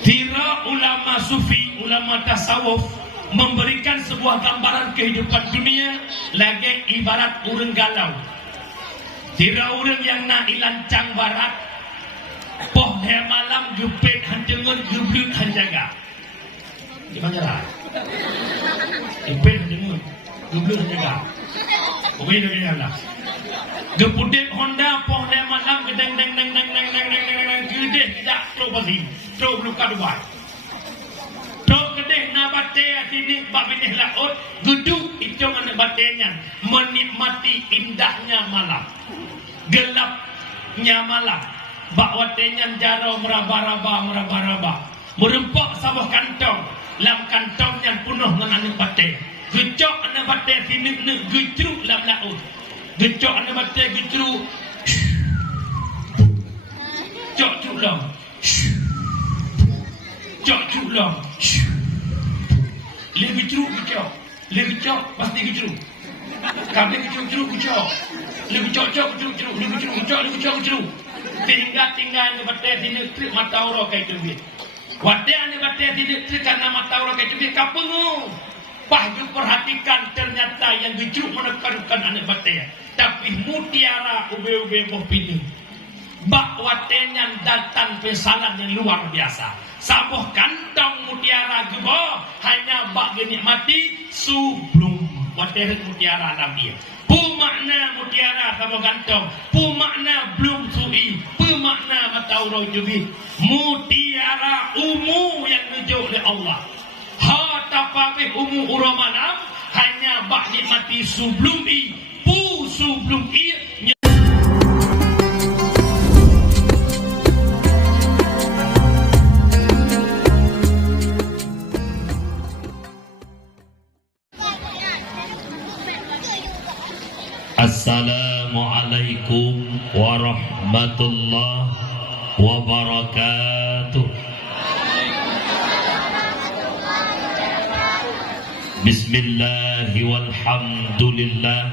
Tira ulama sufi, ulama tasawuf memberikan sebuah gambaran kehidupan dunia lagi ibarat urang galau. Tira urang yang nak ilancang barat, poh he malam gepet hancengun geblut hanjaga. Di mana lah? Gepet hancengun geblut hanjaga. Pokoknya dia lah. Gepudek Honda poh he malam gedeng deng deng deng deng deng deng deng gede tidak terobati, terluka dua. Tok gedeh na bate atini babinih laut geduk itu mana batenya menikmati indahnya malam. Gelapnya malam. Bak watenya jaro meraba-raba. Merempok sawah kantong. Lam kantongnya penuh dengan anak bate. Gecok anak bate sini gecruk lam laut. Gecok anak bate gecruk. Cok culong. Cok culong. Lebih ceruk gecok. Lebih cok pasti gecruk. Kami gecruk gecok. Lebih cok gecruk. Lebih ceruk gecok. Lebih cok gecruk. Tinggal ni batai sini trik mata orang kayak tu. Wadah ni batai sini trik karena mata orang kayak tu. Kapengu. Pahju perhatikan ternyata yang gecruk menekankan anak batai. Tapi mutiara ube-ube boh pini. Bak watenya datang pesanan yang luar biasa. Sabuh kantong mutiara gebo hanya bak genikmati sublum wadah mutiara nabi. Pu makna mutiara sabuh kantong, pu makna belum sui, pu makna mata urang jubi. Mutiara umu yang nuju oleh Allah. Ha tapame umu urang malam hanya bak nikmati sublum i, pu sublum i. Assalamualaikum warahmatullahi wabarakatuh. Bismillahi walhamdulillah.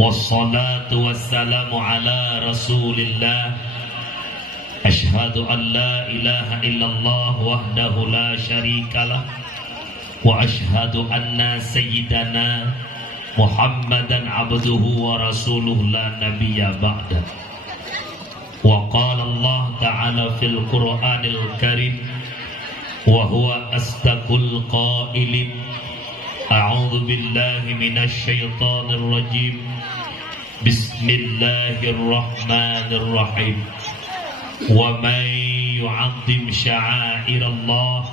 Wassalatu wassalamu ala rasulillah. Ashhadu an la ilaha illallah wahdahu la syarikalah. Wa ashhadu anna sayyidana Muhammadan abduhu wa rasuluhu la nabiyya ba'da. Wa qala Allah ta'ala fil Qur'anil Karim wa huwa astaqul qailin a'udzu billahi minasy syaithanir rajim. Bismillahirrahmanirrahim. Wa may yu'azzim sya'airallah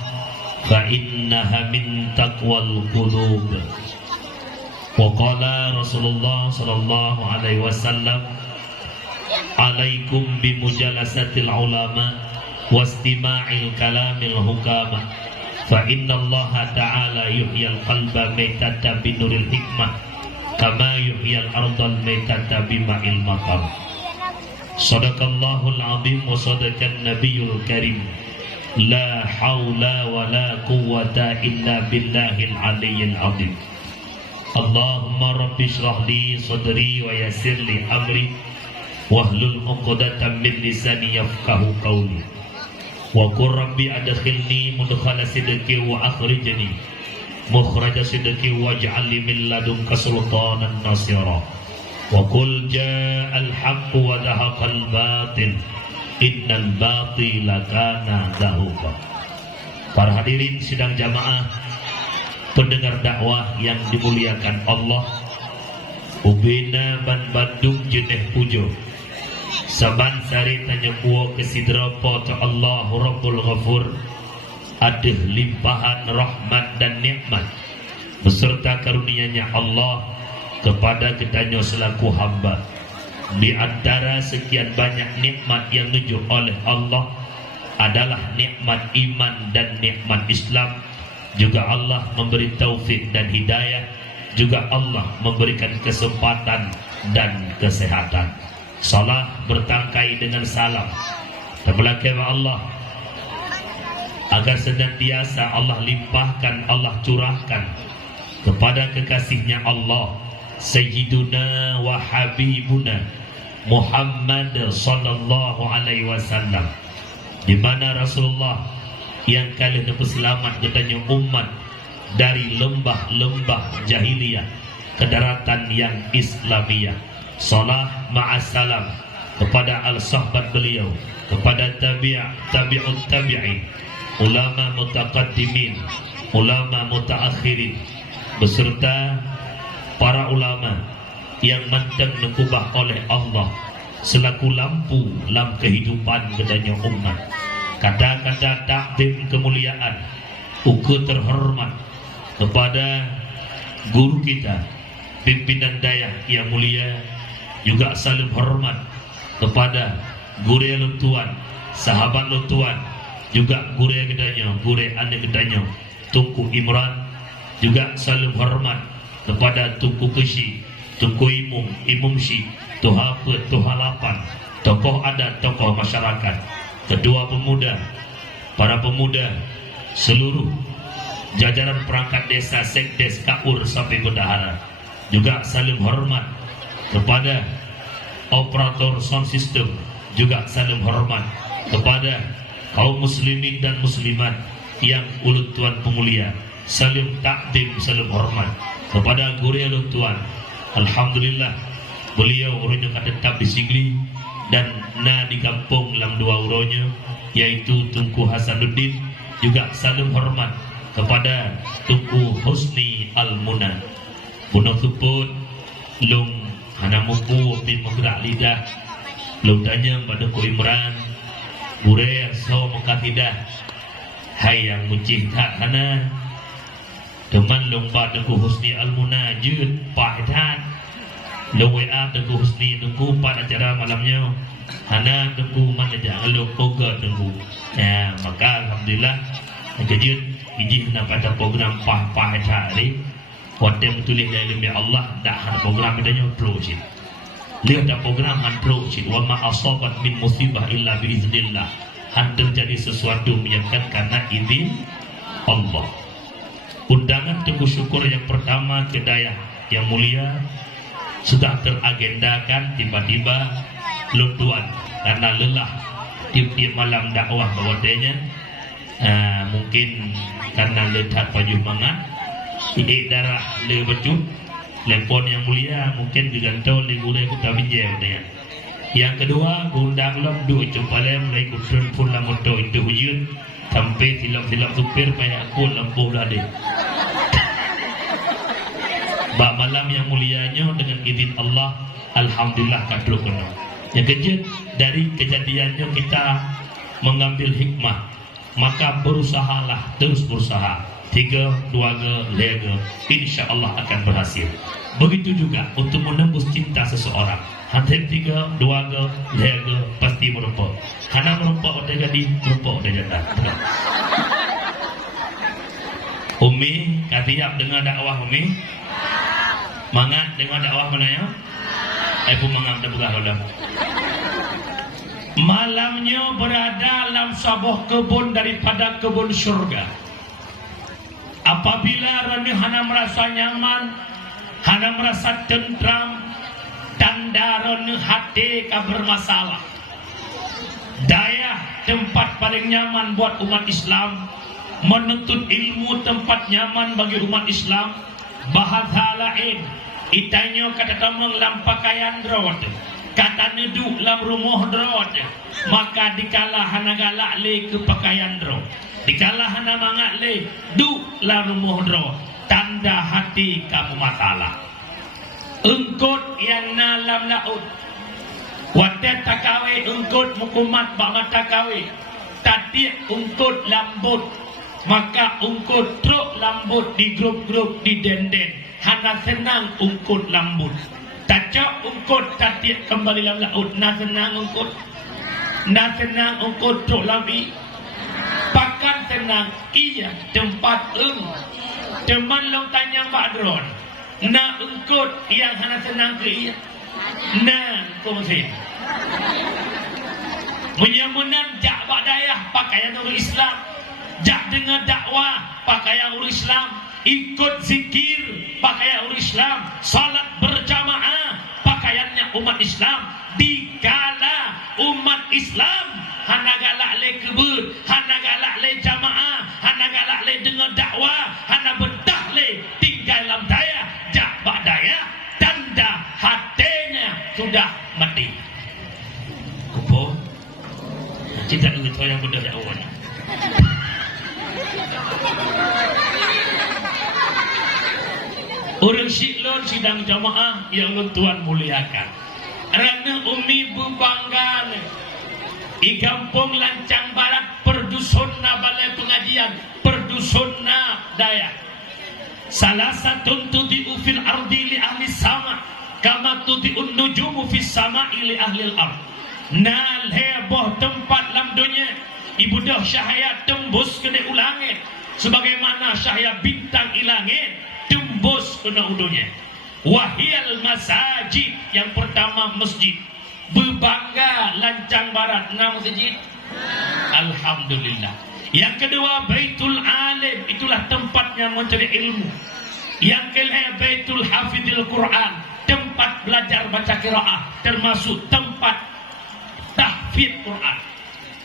fa innaha min taqwal qulub. Waqala Rasulullah sallallahu alaihi wasallam, alaikum bimujalasatil ulama wastima'il kalamil hukama fa inna Allah ta'ala yuhyal qalba maitata binuril hikmah kama yuhyal ardal maitata bima'il matar. Sadaqallahul azim wa sadaqan nabiyul karim. La hawla wa la quwwata illa billahil aliyyil azim. Allahumma rabbi shrah li sadri wa yassir li amri wahlul 'uqdatam min lisani yafqahu qawli wa qur rabbi adkhilni mudkhala sidqi wa akhrijni mukhraja sidqi waj'al li min ladunka sultanan nasira wa qul ja'al haqqu wa dhahaqal batil innal batila kana zahuqa. Para hadirin sidang jamaah, pendengar dakwah yang dimuliakan Allah, ubena ban Bandung jeneh pujo saban sari tanya kuo kesidrapa ta Allah Rabbul Ghafur adeh limpahan rahmat dan nikmat beserta karunia-Nya Allah kepada kita selaku hamba. Di antara sekian banyak nikmat yang nuju oleh Allah adalah nikmat iman dan nikmat Islam. Juga Allah memberi taufik dan hidayah. Juga Allah memberikan kesempatan dan kesehatan. Salah bertangkai dengan salam terbelakang Allah agar senantiasa Allah limpahkan, Allah curahkan kepada kekasihnya Allah Sayyiduna wa Habibuna Muhammad sallallahu alaihi wasallam di mana Rasulullah yang kali itu selamat katanya umat dari lembah-lembah jahiliyah ke daratan yang Islamiyah. Salah ma'assalam kepada al-sahabat beliau, kepada tabi'ut tabi'in, ulama mutaqaddimin, ulama mutaakhirin, beserta para ulama yang mantap nekubah oleh Allah selaku lampu dalam kehidupan kedanya umat. Kata-kata takdim kemuliaan, ukur terhormat kepada guru kita, pimpinan daya yang mulia, juga salam hormat kepada guru lutuan, sahabat lutuan, juga guru gedanya, guru anak gedanya, Tunku Imran, juga salam hormat kepada Tunku Keshi, Tunku Imum Shi, Tuhaput, Tuhalapan, tokoh adat, tokoh masyarakat, kedua pemuda, para pemuda, seluruh jajaran perangkat desa, sekdes, kaur sampai bendahara. Juga saling hormat kepada operator sound system, juga saling hormat kepada kaum muslimin dan muslimat yang ulut tuan pemulia. Salim takdim, salim hormat kepada guru ulut tuan. Alhamdulillah beliau urunnya tetap di Sigli dan di kampung dalam dua uronya, yaitu Tunku Hasanuddin. Juga salam hormat kepada Tunku Husni Al-Muna. Bunuh tuput lung hana muku pi menggerak lidah lung tanya pada Ko Imran bure so mengkatidah hai yang mucih tak hana teman lung pada Tunku Husni Al-Muna jut pak dan lung WA Tunku Husni Tunku pada acara malamnya hana Tunku mana jangan lung poga Tunku. Ya maka alhamdulillah kejut ijih pada program pah hari waktu betulis dari ilmu Allah dah ada program itu terus. Lihat ada program terus. Wa ma asabat min musibah illa bi iznillah. Terjadi sesuatu menyebabkan karena izin Allah. Undangan Teguh Syukur yang pertama ke daya yang mulia sudah teragendakan, tiba-tiba luntuan karena lelah tiap-tiap malam dakwah bawatnya. Mungkin karena letak baju mangat, darah le baju, lepon yang mulia mungkin digantau le gulai kita binjau dia. Yang kedua gundang lom du cumpalem le kutun pun la moto itu hujun sampai silap-silap supir banyak pun lampu lade. Bak malam yang mulianya dengan izin Allah, alhamdulillah kadro kena. Yang kejut dari kejadiannya kita mengambil hikmah, maka berusahalah, terus berusaha. 3, 2, lega, insya Allah akan berhasil. Begitu juga untuk menembus cinta seseorang. Hampir 3, 2, lega, pasti merempok. Karena merempok udah jadi, merempok udah jatah. Umi, katiap dengar dakwah Umi? Mangat dengar dakwah mana ya? Pun mangat dah buka hodam. Malamnya berada dalam sebuah kebun daripada kebun syurga. Apabila Rani hana merasa nyaman, hana merasa tentram, tanda Rani hati bermasalah. Daya tempat paling nyaman buat umat Islam, menuntut ilmu tempat nyaman bagi umat Islam. Bahasa lain, itanya kata tamang lam pakaian drawat, kata neduk lam rumah drawat, maka dikalah hana galak le ke pakaian drawat. Dikalah hana mangat le duk la rumah dro, tanda hati kamu masalah. Engkut yang nalam laut wadah takawe engkut mukumat bak takawe tadi engkut lambut, maka engkut truk lambut di grup-grup di denden hana senang engkut lambut. Tacak engkut tadi kembali lam laut na senang engkut truk lambi pakan tenang iya tempat teman lo tanya Pak Dron na engkut yang hana senang ke iya na kongsi menyamunan jak bak dayah pakaian orang Islam, jak dengar dakwah pakaian orang Islam, ikut zikir pakaian orang Islam, salat berjamaah pakaiannya umat Islam. Dikala umat Islam hana galak le kebun, hana galak le jamaah, hana galak le dengar dakwah, hana betah le tinggal dalam daya, jak bak daya, tanda hatinya sudah mati. Kupo, kita ingat yang mudah ya awal. Orang siklon sidang jamaah yang Tuhan muliakan. Rana umi bubanggan di kampung Lancang Barat perdusonna balai pengajian perdusonna daya. Salah satu tudi'u fil ardi li ahli sama kama tudi'un nujumu fis sama li ahli al-ard. Nal heboh tempat dalam dunia ibu dah syahaya tembus ke ulangit sebagaimana syahaya bintang ilangit tembus ke dunia. Wahiyal masajid, yang pertama masjid. Berbangga Lancang Barat 6 masjid. Alhamdulillah. Yang kedua Baitul Alim, itulah tempatnya mencari ilmu. Yang kedua Baitul Hafidil Quran, tempat belajar baca qiraah, termasuk tempat tahfidz Quran.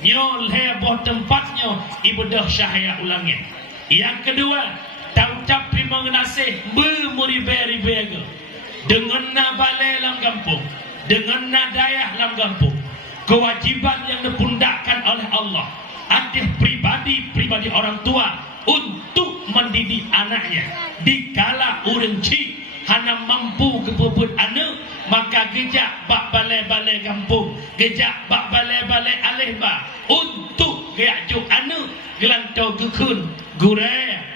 Nyol heboh tempatnya ibadah syahaya ulangin. Yang kedua taucap terima kasih bermuribe-ribe dengan na balai dalam kampung, dengan na dayah dalam kampung. Kewajiban yang dipundakkan oleh Allah atas pribadi orang tua untuk mendidik anaknya. Dikala orang cik hana mampu kepuput anak, maka gejak bak balai-balai kampung, gejak bak balai-balai alihba untuk geajuk anak gelantau kekun guraya.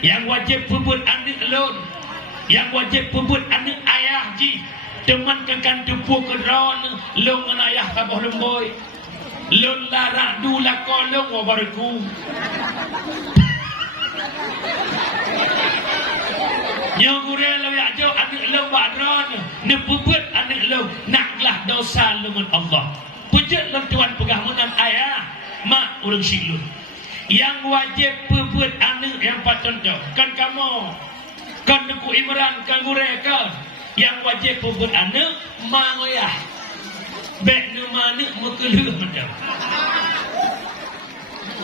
Yang wajib puput anak lon, yang wajib puput anak ayah ji, teman kekan tupu kedron long dengan ayah kabah lemboy, lon larak dula kolong wabarku. Yang gurel lo ya jo anak lo badron, ne puput anak lo naklah dosa dengan Allah. Pujat lo Tuhan pegah munan ayah, mak urang silun. Yang wajib puput anak yang pacontoh kan kamu kan Duku Imran kan gureka yang wajib puput anak mangoyah bek mana mekeluh macam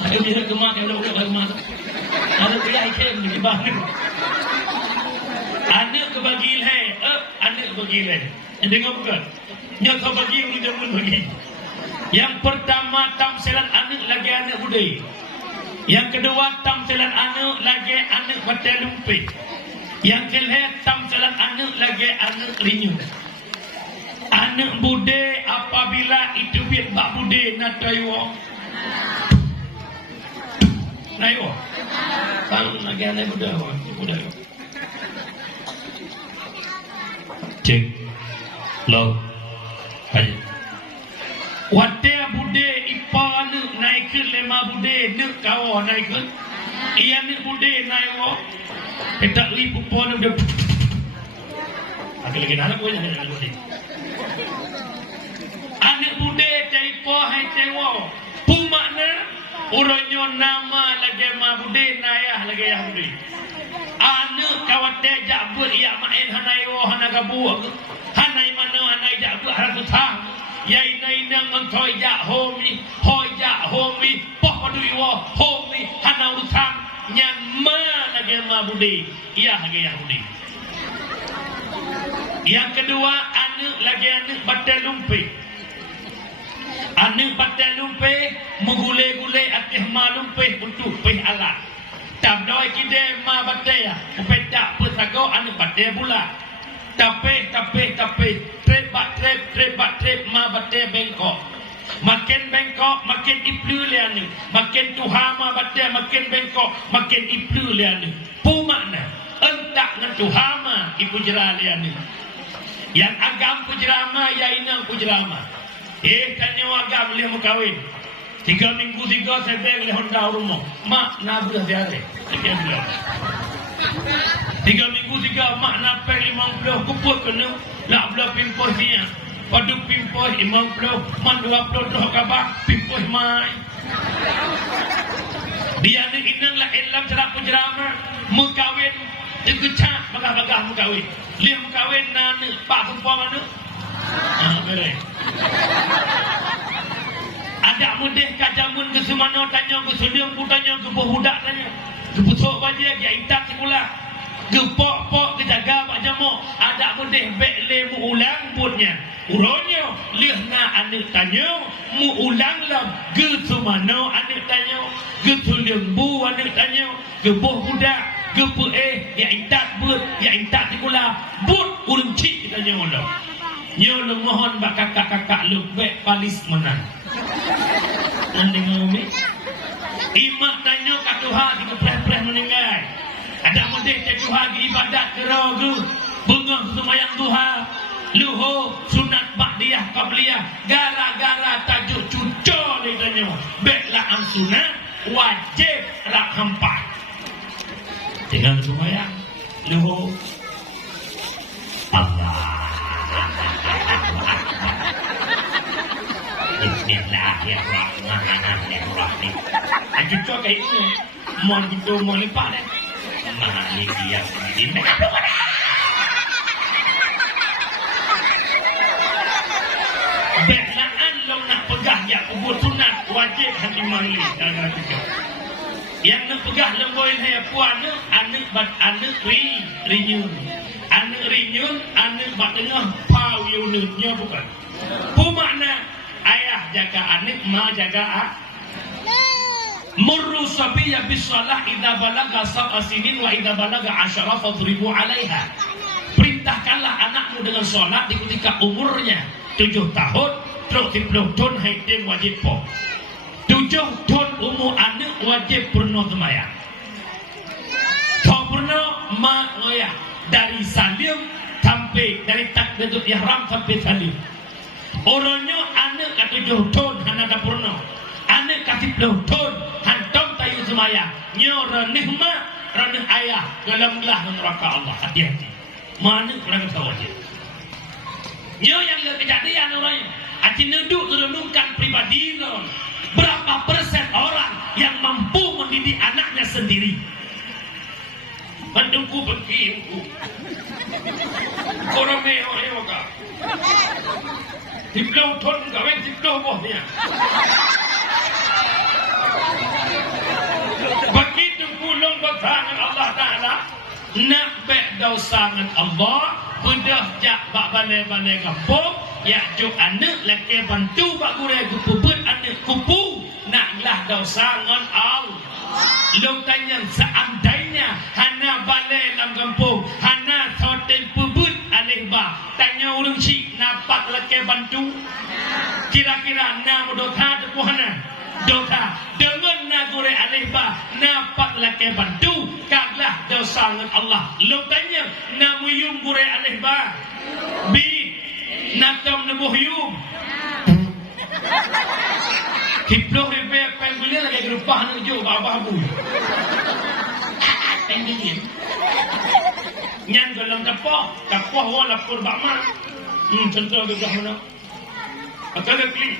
ada dia kemak kalau udah kemak ada dia ikem di bawah anak kebagil hai anak kebagil hai dengar bukan yang kebagil ni jangan bagi. Yang pertama tamsilan anak lagi anak budaya. Yang kedua tamsilan anak lagi anak batal lumpih. Yang kelihatan tamsilan anak lagi anak rinyu. Anak bude apabila itu biar bak bude nak tayuwa. Tayuwa. Kalau lagi anak budak. Cek. Lo. Hai. Wadah bude ipa naik ke lema bude nak kawa naik ke. Ia nak bude naik wo. Kita li pupo nak bude. Aku lagi anak boleh nak bude. Anak bude caipo hai cewo. Pumakna uronyo nama lagi ma bude nayah lagi ya bude. Anak kawate jabut ia main hanai wo hanagabu. Hanai mana hanai jabut harus tahu. Yai nainang antoi jak homi, hoi jak homi, poh padui wo homi, hana utang nyan ma lagi ma budi, iya lagi yang budi. Yang kedua anak lagi anak batal lumpi. Anak batal lumpi menggule-gule atas ma lumpi untuk pih alat. Tabdoi kide ma batal ya, pedak pesagau anak batal pula. Tapi trep ma bate Bangkok. Makin Bangkok makin iplu lianu. Makin tuhama bate makin Bangkok makin iplu lianu. Pumakna entak ngan tuhama ibu jera lianu. Yang agam pujerama ya inang pujerama. Tanya agam leh mau kawin. 3 minggu 3 saya beg leh honda rumah. Mak na budak diare. 3 minggu 3 mak napel 50 kuput kena nak belah pimpoh dia. Padu pimpoh 50 man 20 doh kabah pimpoh mai. Dia ni inang la elam cerak penjerama mengkawin degecak bagah-bagah mengkawin. Liam kawin nan pak perempuan mana? Bere. Ada mudih kajamun ke semana tanya ke selium ku tanya ke budak tanya. Ke putuk baju ke itak sekolah. Ke pok-pok ke jaga pak jamuk. Ada mudih bek le mu ulang putnya. Uronyo leh na anak tanya mu ulang lam ke semana anak tanya. Ke selium bu anak tanya. Ke budak ke ya itak but ya itak sekolah. But urang cik kita tanya Allah. Nyo lu mohon bak kakak-kakak lu bek palis menang. Nanti ngomong imak tanya kat Tuhan di kepreh-preh meninggal. Ada mudih ke Tuhan di ibadat keragu bengah semayang Tuhan luho sunat ba'diyah qabliyah gara-gara tajuk cuco dia tanya beklah am sunat wajib rak hampa dengan semayang luho Allah Bismillahirrahmanirrahim. Cucu kayak itu, mau gitu mau lipat deh. Malik dia ini apa? Belaan lo nak pegah ya kubur sunat wajib hati malik dalam juga. Yang nak pegah lemboy saya puan anak bat anak rinyun. Anak rinyun anak bat tengah pau unitnya bukan. Pumakna ayah jaga anak, ma jaga Murru sabiyya bis-shalah idza balaga sab'a sinin wa idza balaga 10 fadribu 'alaiha. Perintahkanlah anakmu dengan salat di ketika umurnya 7 tahun, terus 10 tahun haidin wajib po. 7 tahun umur anak wajib purna sembahyang. Kau purna ma ngoyah dari salim sampai dari takbiratul ihram sampai salim. Orangnya anak kat 7 tahun hana purna. Anak kat 10 tahun hantam tayu semaya. Nyora nikmat ranah ayah dalam gelah neraka Allah. Hati-hati. Mana orang kata wajib. Nyo yang kejadian orang. Aci neduk renungkan pribadi lo. Berapa persen orang yang mampu mendidik anaknya sendiri. Bandungku begini. Korang mewah kah? Diplau ton gawe diplau bohnya. Begitu pulung bertangan Allah Ta'ala nak bek dausangan Allah bedah jak bak balai-balai kampung ya juk anak laki bantu bak gurai kupubut anak kupu naklah dausangan Allah. Lu tanya seandainya hana balai dalam kampung hana hotel pubut alih bah tanya orang cik napak laki bantu kira-kira nama dota tepuhanan dota dengan nagure alihba napak laki bantu kaglah dosangan Allah. Lu tanya namu yum gure alihba bi natam nabuh yum kiploh rebe penggulnya lagi gerupah nuju babah bu penggulnya nyan dalam kapoh wala kurbama contoh gegah mana akan klik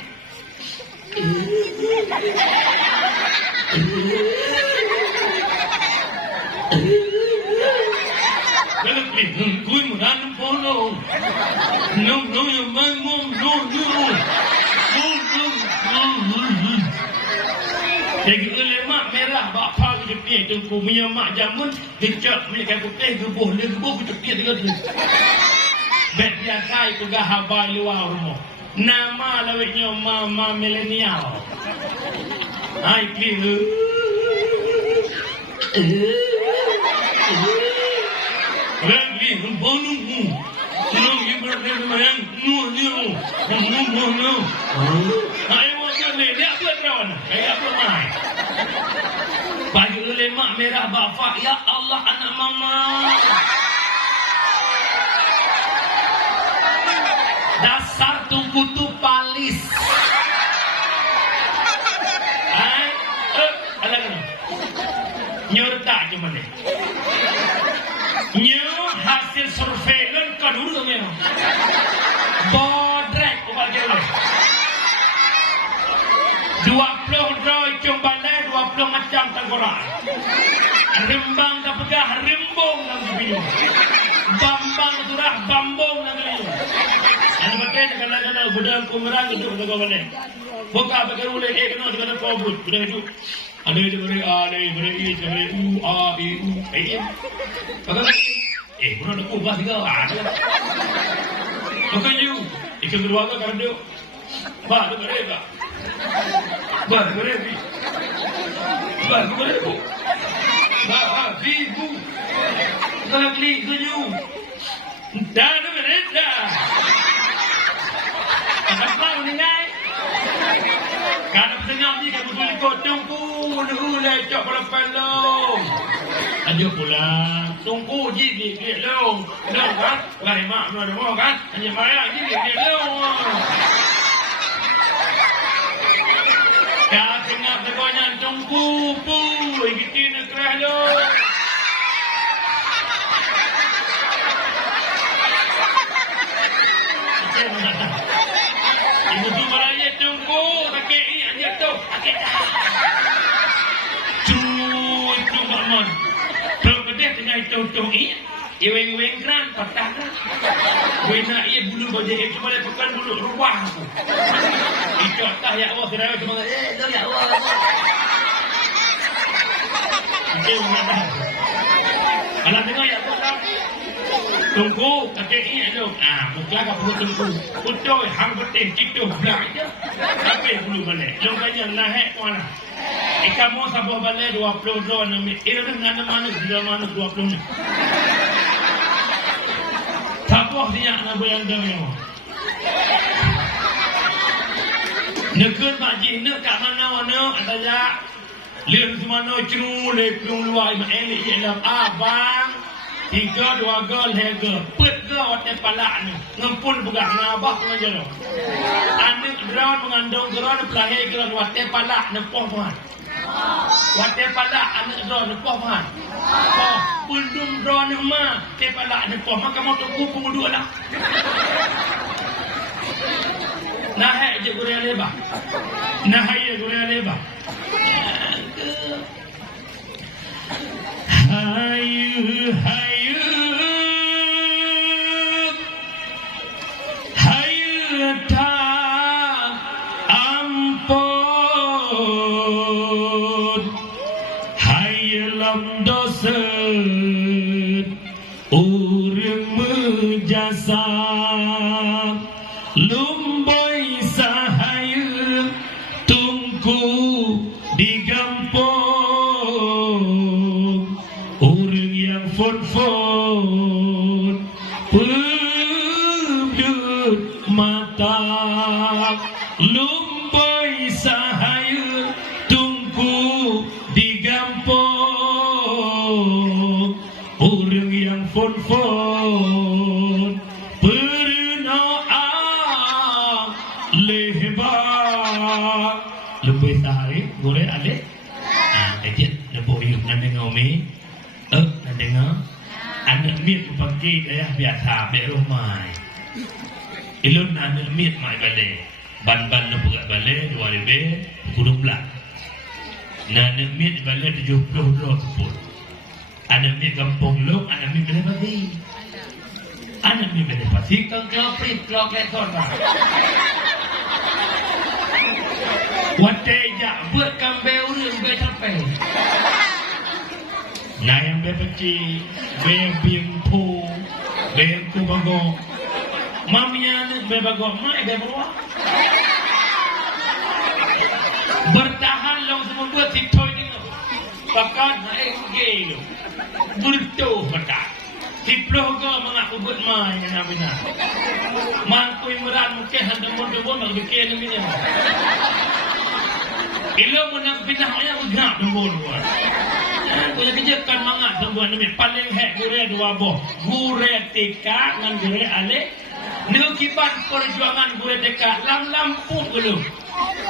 kalau klik kui mudan pono no yang mangum no jadi ulama merah bapa kejepit jengku punya mak jamun dicap punya putih gebuh kejepit tiga tu bet biasa pegah habai luar rumah nama lawiknya mama milenial hai klik lagi bonungmu senang ibaratnya semayang no hai wajah ni dia buat rawan kayak apa mai bagi ulama merah bapak ya Allah anak mama dasar tungkutu palis hai ada kan nyorta cuma ni nyo hasil surveilan kaduru memang bodrek ubah gelo 20 droy cumbalai 20 macam tengkorak rembang tak pegah rembong dalam bingung bambang surah bambong dalam bingung ada Pakai kadang-kadang budang kumerang itu kata kau balik. Buka pakai ulai kena kena pobut. Budang itu. Ada itu beri A, ada itu beri I, beri U, A, I, U, I. Pakai bukan aku bahas kau ada. Pakai U. Ikan kedua kau kerja. Bah, tu beri bah. Bah, beri B. Bah, beri Bu. Bah, B, Bu. Kalau klik ke U. Dah, tu beri dah. Apa ni guys? Kalau tengah ni kamu boleh tunggu ulai cok pada pelong. Aja pula tunggu je dia long. Long kan? Lai mak mau kan? Hanya marah je dia long. Kau tengah tegonya tunggu pu, kita nak kerah long. Ibu tu marahnya tunggu, kakek ini aja tu, kakek dah. Cuy, tu makmon. Kalau kedai tengah hitung ini, iweng keran, patah kan. Wena ia bulu baju itu boleh bukan bulu ruang tu. Itu tak ya Allah, kira cuma tak ya Allah. Itu mana? Kalau tengok ya Allah. Tunggu, kakek ini ada. Bukan apa perlu tunggu. Utuh, hang betul, citu, belak je. Tapi bulu balik. Longkanya naik mana? Kamu sabah balik 20 dolar ni. Ia dah mana sudah mana 20 ni. Sabah dia nak bayar dah. Nekun makcik nak kat mana ada ya. Lihat semua no ceru lepung luar elik jelam abang. 3 2 gol hega. Pet ke watai palak ni. Ngempun budak ngabah pengajar tu. Anak drone mengandung drone pelahir ke watai palak nepong tuan. Watai palak anak drone nepong tuan. Oh, belum drone mah. Watai palak nepong maka mau tunggu penguduk lah. Nahai je Korea lebah. Nahai je Korea lebah. Hayu tak ampun. Hayu lam dosa urang menjasa. Lumboy sahaya tungku digampung. Orang yang fon pebut mata. Lumboy sahaya tungku digampung. Orang yang fon lebih sehari boleh ada. Ejit lebih yuk nanti ngomi. Nanti ngom. Anak miet pakai daya biasa berumai. Ilun anak miet mai balik. Ban lu buka balik 2000 kurung belah. Anak miet balik 72 sepul. Anak miet kampung lu, anak miet balik pagi. Anak miet balik pagi. Kau prit klok lekor lah. Wateja buat kambing urang be sampai. Nah yang be peci, be bimpu, be kubago. Maminya ni be bago, mai be bawa. Bertahan long semua buat tiktok ni. Pakat mai gelo. Burto pakat. Tiploh ko mengaku buat mai na bina. Mangkui meran mungkin hendak mondok nak bikin ni ni. Ilo nak pindah ayah ugak nombor dua. Punya kejekan mangat nombor ni paling hek gure dua boh. Gure tika dengan gure ale. Nego kibat perjuangan gure tika lampu belum.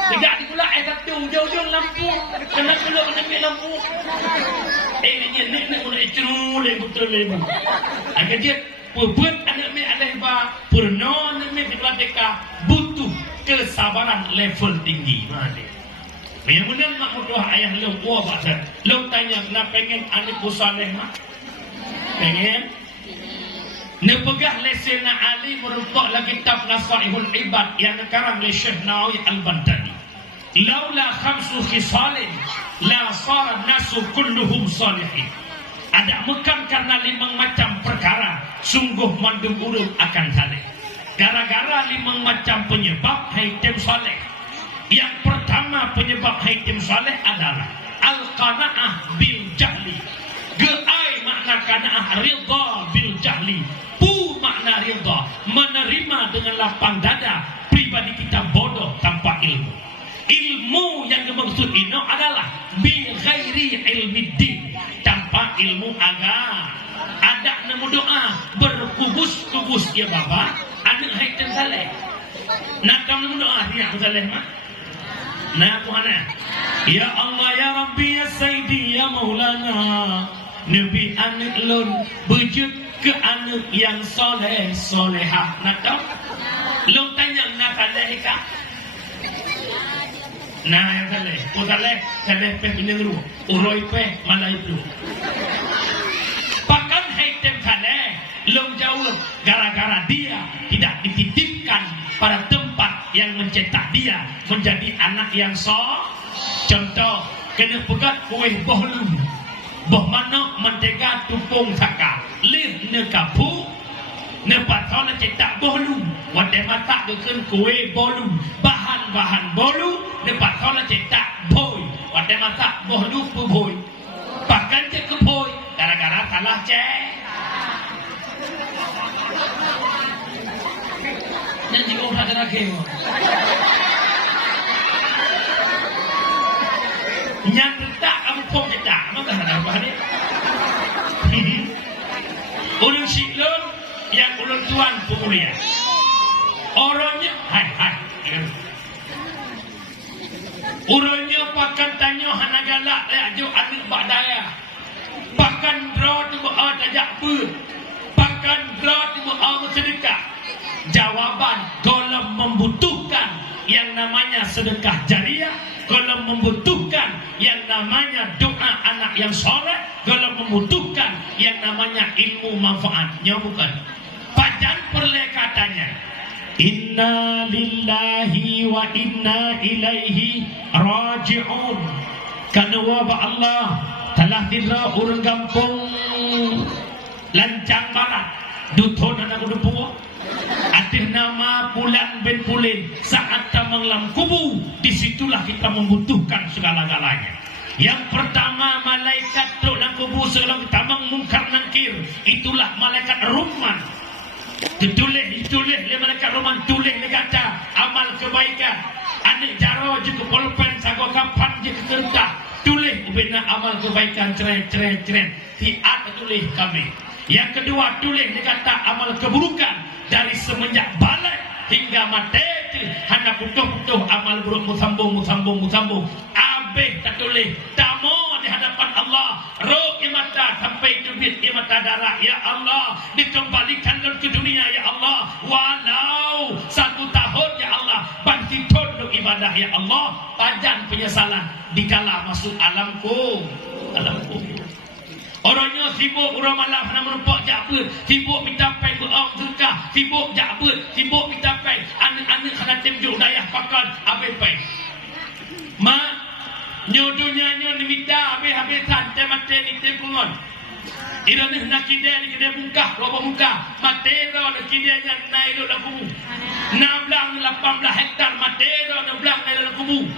Tidak dipula satu jauh-jauh lampu. Kena belum nak lampu. Ini nak ceru le betul le. Agak je pebut anak me ada ba purno anak me di tika butuh kesabaran level tinggi mana. Yang benar nak berdoa ayah lu buah bahasa. Lu tanya nak pengen anak saleh mak? Pengen? Nepegah lesena Ali merupakan lagi kitab Nasaihul Ibad yang karang oleh Syekh Nawawi Al-Bantani. Laula khamsu khisalin la sara nasu kulluhum salihin. Ada mekan karena 5 macam perkara sungguh mandung urut akan saleh. Gara-gara 5 macam penyebab haitim saleh. Yang pertama penyebab haitim saleh adalah al-qanaah bil jahli. Geai makna qanaah ridha bil jahli. Pu makna ridha, menerima dengan lapang dada pribadi kita bodoh tanpa ilmu. Ilmu yang dimaksud ini adalah bi ghairi ilmiddin, tanpa ilmu agama. Ada nemu doa berkubus-kubus ya bapa, anak haitan saleh. Nak kamu nemu doa dia saleh mah. Nah Tuhan, ya Allah ya Rabbi ya Sayyidi ya Maulana, Nabi anak lun bujud ke anak yang soleh solehah. Nak tahu? Lu tanya nak saleh kah? Nah yang saleh, saleh peh bina dulu, uroi peh malai dulu. Bahkan haitem saleh, lu jauh gara-gara dia tidak dititipkan pada tempat yang mencetak dia menjadi anak yang Contoh, kena pegat kuih bohlum. Boh manok mentega tupung saka. Lih ne kapu. Ne patau na cetak bohlum. Wadai matak duken kuih bohlum. Bahan-bahan bolu. Ne patau na cetak boy. Wadai matak bohlum boy. Bahkan cek ke boy. Gara-gara salah cek. Nanti kau tak ada lagi. Yang tak kamu pun tak, maka ada apa ni? Ulun siklon yang ulun tuan pumulia. Orangnya, hai. Orangnya pakan tanya hanagalak ajuk anak badaya. Pakan draw tu buat ajak ber. Pakan draw tu buat sedekah. Jawaban kalau membutuhkan yang namanya sedekah jariah, kalau membutuhkan yang namanya doa anak yang soleh, kalau membutuhkan yang namanya ilmu manfaatnya bukan. Pajan perlekatannya inna lillahi wa inna ilaihi raji'un. Karena wabah Allah telah dira orang kampung Lancang Barat duton anak udah Atif nama Pulan bin Pulin saat tamang lam kubu, disitulah kita membutuhkan segala-galanya. Yang pertama malaikat duduk dalam kubu sebelum tamang mungkar nangkir, itulah malaikat Rahman. Ditulis le malaikat Rahman tulis le kata amal kebaikan. Adik jaro juga pulpen sago kapan je kerta tulis ubena amal kebaikan ceren. Tiat tulis kami. Yang kedua tulis le kata amal keburukan. Dari semenjak balik hingga mati hanya putuh amal buruk musambung. Abeh tak tulis tamu di hadapan Allah. Roh imata sampai debit imata darah. Ya Allah, dikembalikan ke dunia ya Allah. Walau 1 tahun ya Allah, banti tunduk ibadah ya Allah. Pajan penyesalan dikala masuk alamku. Orangnya sibuk urang malam nak merempak jakber, sibuk minta pai berang sedekah, sibuk jakber, sibuk minta pai anak-anak kena temjuk dayah pakan habis pai. Mak nyodonya nyo minta habis santai mate ni tempungon. Ira ni nak kide ni kide bungkah, roba muka. Mate ro nak kide nya nai lo dak kubu. 16 18 hektar mate ro nak belang nai lo kubu.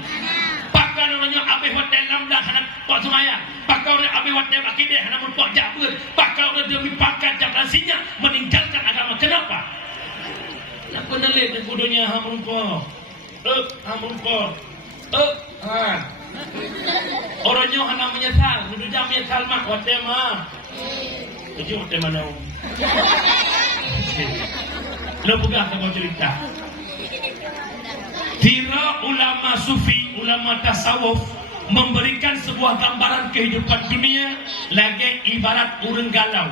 Pakai orangnya habis hotel 16 kena buat semaya. Pakai orang habis hotel akidah kena buat jakber. Pakai orang demi pakai jablasinya meninggalkan agama. Kenapa? Nak penelit dan bodohnya hamrumpah. Orangnya hanya menyesal. Duduk jam menyesal mak hotel mah. Tujuh hotel mana? Lo pegah sama cerita. Tira ulama sufi, ulama tasawuf memberikan sebuah gambaran kehidupan dunia lagi ibarat urang galau.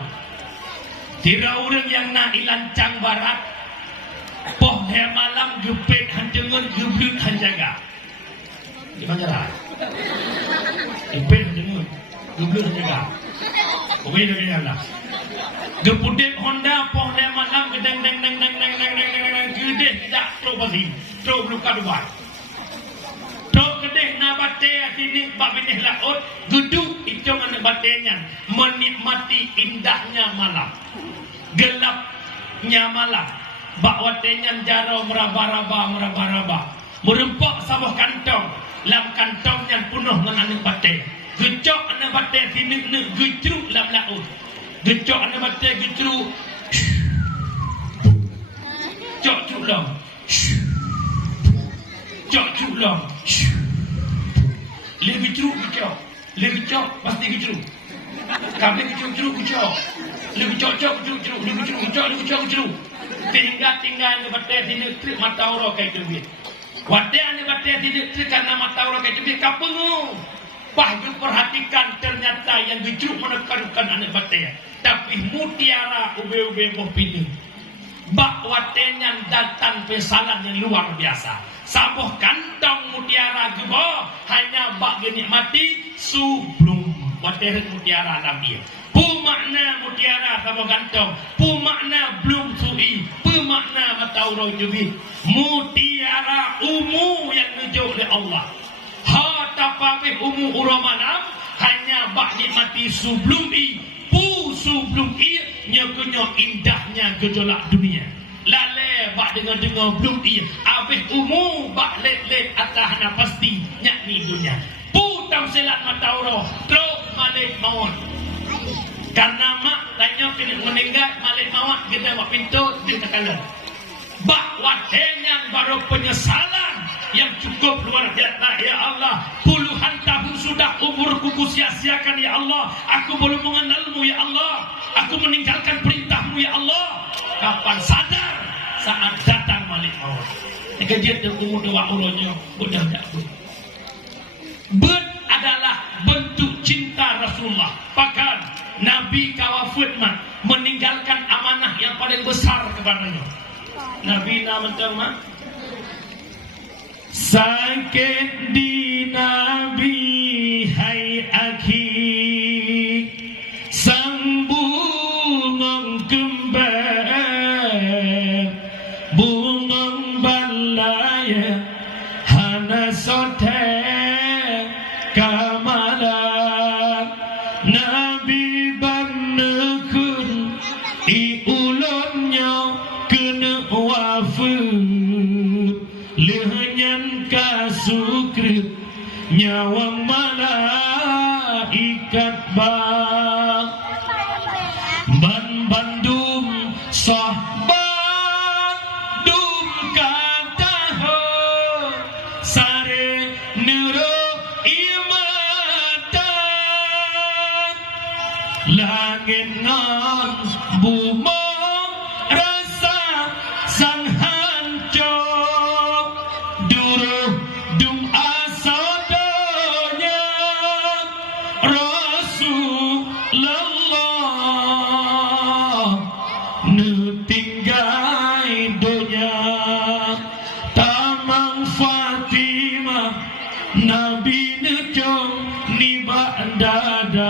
Tira urang yang nak ilancang barat, poh he malam gepet handengan geblut hanjaga. Di mana lah? Gepet handengan geblut hanjaga. Oke dengan Allah. Gepudek Honda poh le malam gedeng deng deng deng deng deng deng deng gede tidak tro basi tro luka dubai tro gede na bate atini babinih laut geduk itu mana batenya menikmati indahnya malam gelapnya malam bak watenya jaro meraba-raba merempak sabah kantong lam kantongnya penuh dengan anak bate gecok anak bate tini gecruk lam laut gecok anda baca gecru cok culong cok culong le gecru gecok le gecok pasti gecru kami gecru gecok le gecok gecru le gecru gecok le gecok gecru tinggal anda baca di negeri mata orang kayak duit wate anda baca di negeri karena mata orang kayak duit kapengu Pahju perhatikan ternyata yang gecruk menekan anak batenya. Tapi mutiara ube-ube boh pilih. Bak watenya datang pesanan yang luar biasa. Saboh kantong mutiara gebo hanya bak genikmati sublum wateret mutiara nabi. Pu makna mutiara saboh kantong. Pu makna belum sui. Pu makna mataurau jubi. Mutiara umu yang nuju oleh Allah. Tapabih umu uramalam hanya bak nikmati sublum sublum nyokunyo indahnya gejolak dunia lale bak dengar belum abih umu bak let atas na pasti yakni dunia putam selat mata uroh truk malik maut karena mak tanya meninggal malik maut kita bak pintu dia tekalan bak watenya baru penyesalan yang cukup luar biasa ya Allah puluhan tahun sudah umurku sia-siakan ya Allah aku belum mengenalmu ya Allah aku meninggalkan perintahmu ya Allah kapan sadar saat datang malik maut kejadian yang umur dua ulonya udah tak adalah bentuk cinta Rasulullah bahkan Nabi kawafud meninggalkan amanah yang paling besar kepadanya Nabi nama sakit di Nabi hai akhi sang bungong kembang bungong balaya hana sote kamala Nabi barnekun iulonnya kena wafat lehenyan kasukrit nyawang malaikat bang bandum sohbat dum kataho sare nero imatan langit non buma rasa sang Nabi nejong ni dada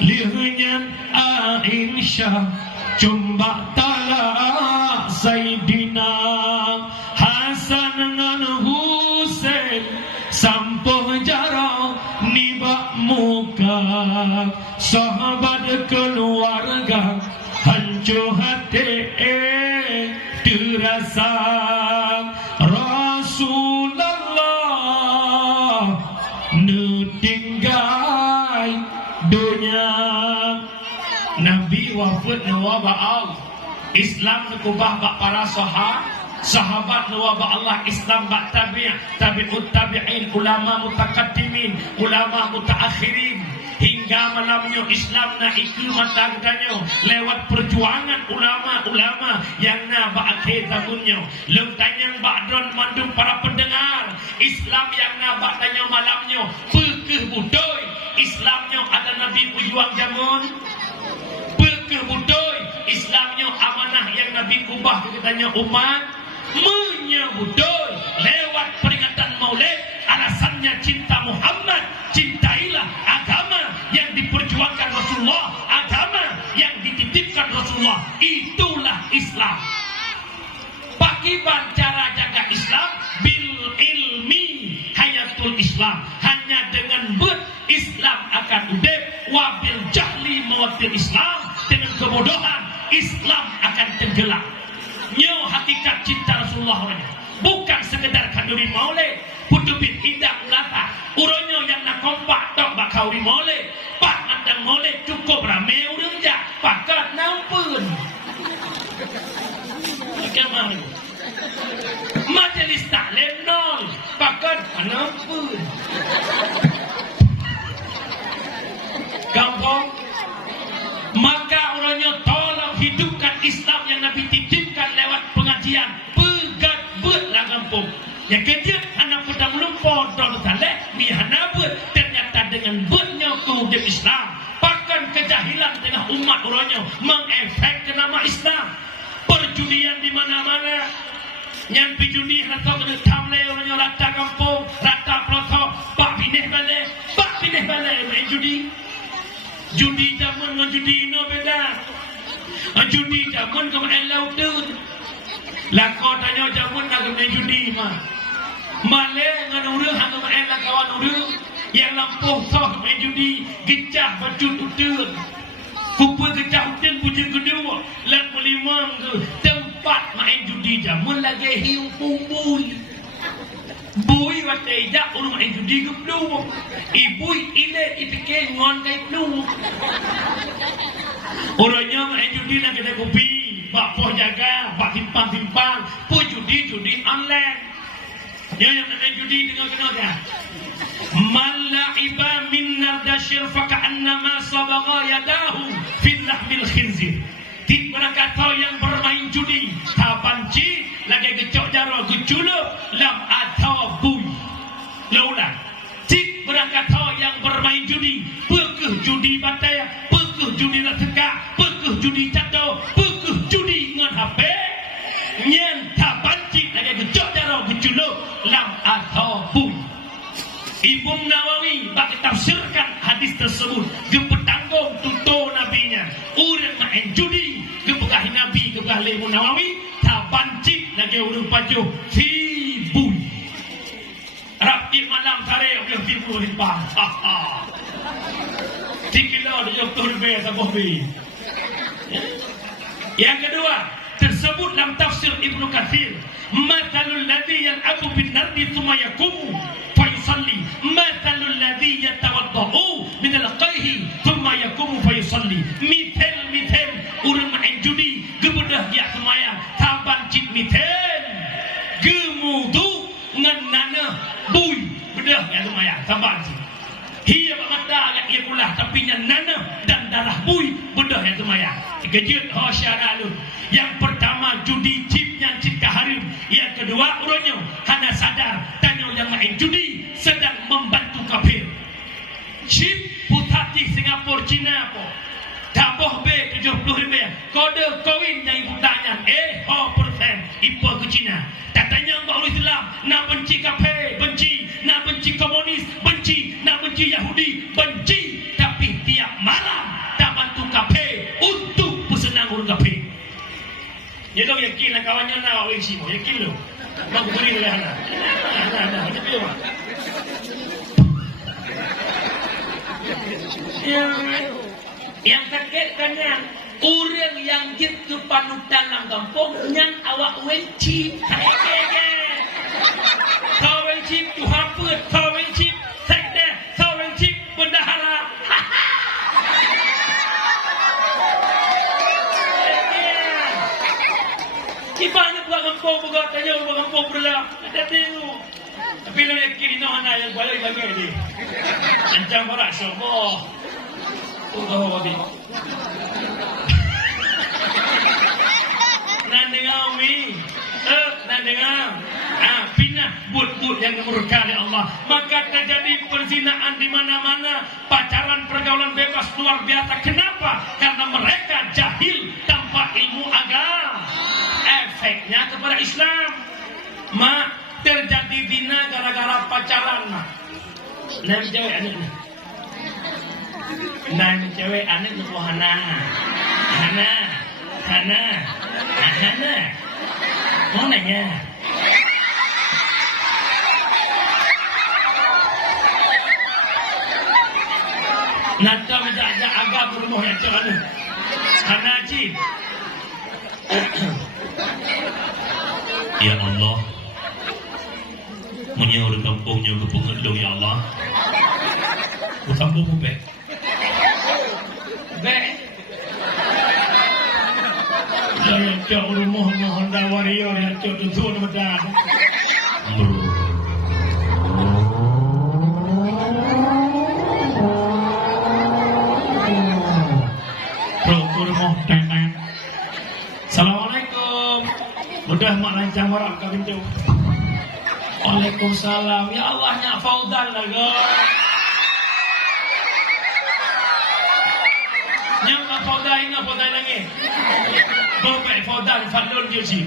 lihnyan Aisyah cumbak talak Sayyidina Hasan dengan Husain sampuh jarau ni bak muka sahabat keluarga hancur hati terasa Nabi wafat nawaba'al Islam nekubah bak para sahabat nawabah Allah Islam bak tabi'ut tabi'in ulama mutakaddimin ulama mutakhirin hingga malamnya Islam na ikut matangkanyo lewat perjuangan ulama-ulama yang na bak akhir tahunnya lentanyang bakdon mandung para pendengar Islam yang na bak tanya malamnya pekeh budoy Islamnya ada Nabi pejuang jamun kebudoy Islamnya amanah yang Nabi kubah katanya umat menyebudoy lewat peringatan Maulid alasannya cinta Muhammad cintailah agama yang diperjuangkan Rasulullah agama yang dititipkan Rasulullah. Itulah Islam. Bagaimana cara jaga Islam? Bil ilmi hayatul Islam. Hanya dengan Islam akan udep. Wabil jahli mawatil Islam. Dengan kebodohan Islam akan tenggelam. Nyo hakikat cinta Rasulullah orangnya. Bukan sekedar kanduri maulid. Putubit indah ulata. Uronyo yang nak kompak tok bakau di maulid. Pak mandang maulid cukup rame urang ja. Pakat nampun. Bagaimana? Majelis taklim nol. Pakat nampun. Gampang. Maka orangnya tolong hidupkan Islam yang Nabi titipkan lewat pengajian. Pegat lah gampang. Yang kedua, anak muda melumpur dan talek mi hanabut ternyata dengan bernya ke Islam. Bahkan kejahilan tengah umat orangnya mengefek ke nama Islam. Perjudian di mana-mana. Yang pijudi atau kena tamle orangnya rata kampung, rata pelosok, pak pineh balik main judi. Judi zaman dengan judi no beda. Judi zaman ke main lautun. Lako tanya zaman nak main judi mah. Malay dengan urang hang main lah kawan urang. Yang lampuh soh main judi, gecah bacut utun. Kumpul gecah utun punya kedua. Lak melimang ke tempat main judi zaman lagi hiu pumbui. Bui watai jak urang main judi ke peluk. Ibui ile ipike ngon kai peluk. Orangnya main judi nak kena kopi. Bak poh jaga, bak timpang-timpang. Pu judi online. Dia yang main judi dengan kena kan? Mala'iba min nardashir faka'annama sabagha yadahu fil lahmil khinzir. Tidak kata yang bermain judi tapanci lagi gecok jaro geculup lam atau bui. Laulah. Tidak kata yang bermain judi pekeh judi bataya, pekeh judi rateka, pekeh judi cato, pekeh judi ngan HP. Nyen tapanci lagi gecok jaro geculup lam atau bui. Ibu Nawawi bagi tafsirkan hadis tersebut gepetanggung tuto nabinya urang main judi gepegahi nabi gepegahi Ibu Nawawi tabancik lagi urang pajuh fibui rapi malam tarik oleh fibui limpah tikilo dia turbe sabobi. Yang kedua tersebut dalam tafsir Ibnu Katsir matalul ladzi yal'abu bin nardi thumma yaqumu fayusalli matalul ladzi yatawaddau min al-qayhi thumma yaqumu fayusalli mithal urang main judi gebedah dia semayang taban cip mithal gemudu ngan nana bui bedah dia semayang taban cip hiya mata agak ia kulah tapi nya nana dan darah bui bedah dia semayang kejut hosyaralun. Yang pertama judi chipnya cip kaharim. Yang kedua urangnya hanya sadar tanya yang main judi sedang membantu kafir. Chip putati Singapura Cina po. Taboh B 70 ribu. Kode koin yang ibu tanya persen ibu ke Cina. Katanya orang Islam nak benci kafir, benci, nak benci komunis, benci, nak benci Yahudi, benci, tapi tiap malam tak bantu kafir untuk bersenang urang kafir. Ya lo yakin lah kawannya nak awak isi mo, yakin lo. Mau beri lah anak. Macam tu mah. Yang sakit kan yang orang yang jit ke panutan dalam kampung yang awak wenci. Kau wenci tu apa? Kau wenci sekde, kau wenci bendahara. Ibanya buat kampung buat tanya buat kampung berlah. Ada tu. Tapi lo yakin ini mana yang balik lagi ni? Ancam berat semua. Tahu apa ni? Nak dengar mi? Nak dengar? Pindah but yang dimurkai oleh Allah. Maka terjadi perzinaan di mana-mana, pacaran pergaulan bebas luar biasa. Kenapa? Karena mereka jahil tanpa ilmu agama. Efeknya kepada Islam. Mak terjadi zina gara-gara pacaran mak. Nam cewek anak ni. Nam cewek anak tu Hana. Hana. Hana. Mau nanya. Nata menjajak agak berumah yang mana? Hana Haji. Ya Allah, menyaur kampungnya ke pengendung ya Allah. Kampung Bek. Bek. Saya cak rumah Honda Warrior yang cak tutur medan. Assalamualaikum. Mudah mak lancang warak ke pintu. Waalaikumsalam. Ya Allah nyak Faudal lah guys. Nyak mak Faudal ini Faudal lagi. Bapak Faudal Fadlun dia sih.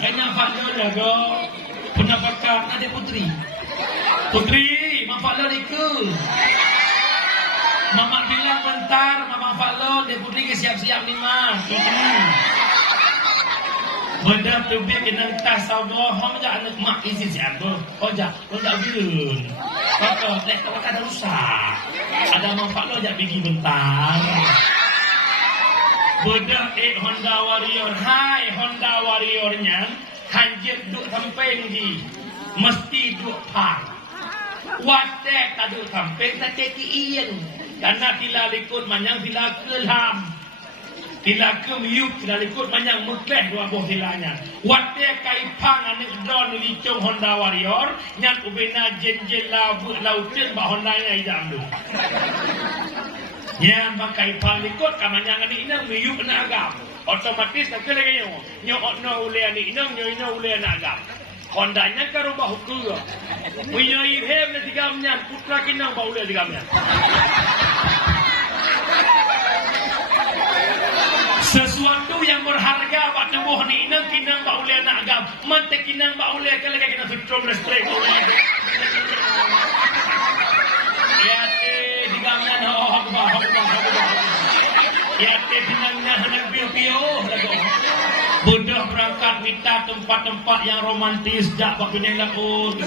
Nyak Fadlun lah guys. Pendapatkan adik putri. Putri, mak Fadlun ikut. Mama bilang bentar, Mama Fadlun, dia putri ke siap-siap nih mas. Benda tu biar kena tas sabar, hang jak anak mak isi siapa? Ojak bilun. Kata, lek kau ada rusak. Ada Mama Fadlun jak pergi bentar. Benda Honda Warrior, hai Honda Warriornya, hanjir duk samping di, mesti duk pak. Watek tak duk samping, tak ceki iyan. Karena bila likut manyang bila kelam, bila kemyuk bila likut manyang mekleh dua buah silanya. Wadah kaipang anak don licung Honda Warrior, nyan ubena jenjen lautin bah Honda nya idam tu. Nyan pakai pang likut kamanyang ani inang miyuk na agam. Otomatis tak kena kayo. Nyok no ule ani inang nyo ule na agam. Honda nya karubah hukum. Punya irhem na tigamnya putra kinang ba ule tigamnya. Sesuatu yang berharga pak tubuh ni inang kinang ba ule na agam. Mante kinang ba ule kala kena sutrom restrek ule. Ya te tigamnya no ba. Ya te pinangnya hendak bio-bio lagu. Budak berangkat minta tempat-tempat yang romantis jak bak pinang laut.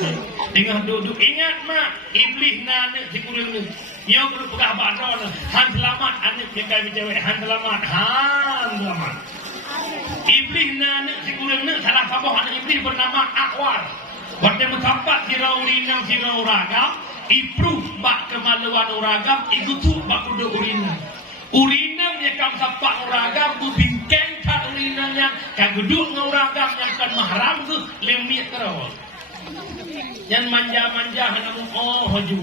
Tengah duduk ingat mak iblis nanek si kurang ni. Nyo perlu pegah badan. Han selamat anak cekai cewek han selamat. Iblis nanek si kurang ni salah satu anak iblis bernama Akwar. Bertemu tempat sirau urinam sirau ragam. Improve bak kemaluan uragam ikutu bak kudu urinam. Urinam yang kam sapak uragam tu bingkeng kat urinam yang kan duduk dengan uragam yang kan mahram tu lemit terus. Yang manja-manja hana oh haju.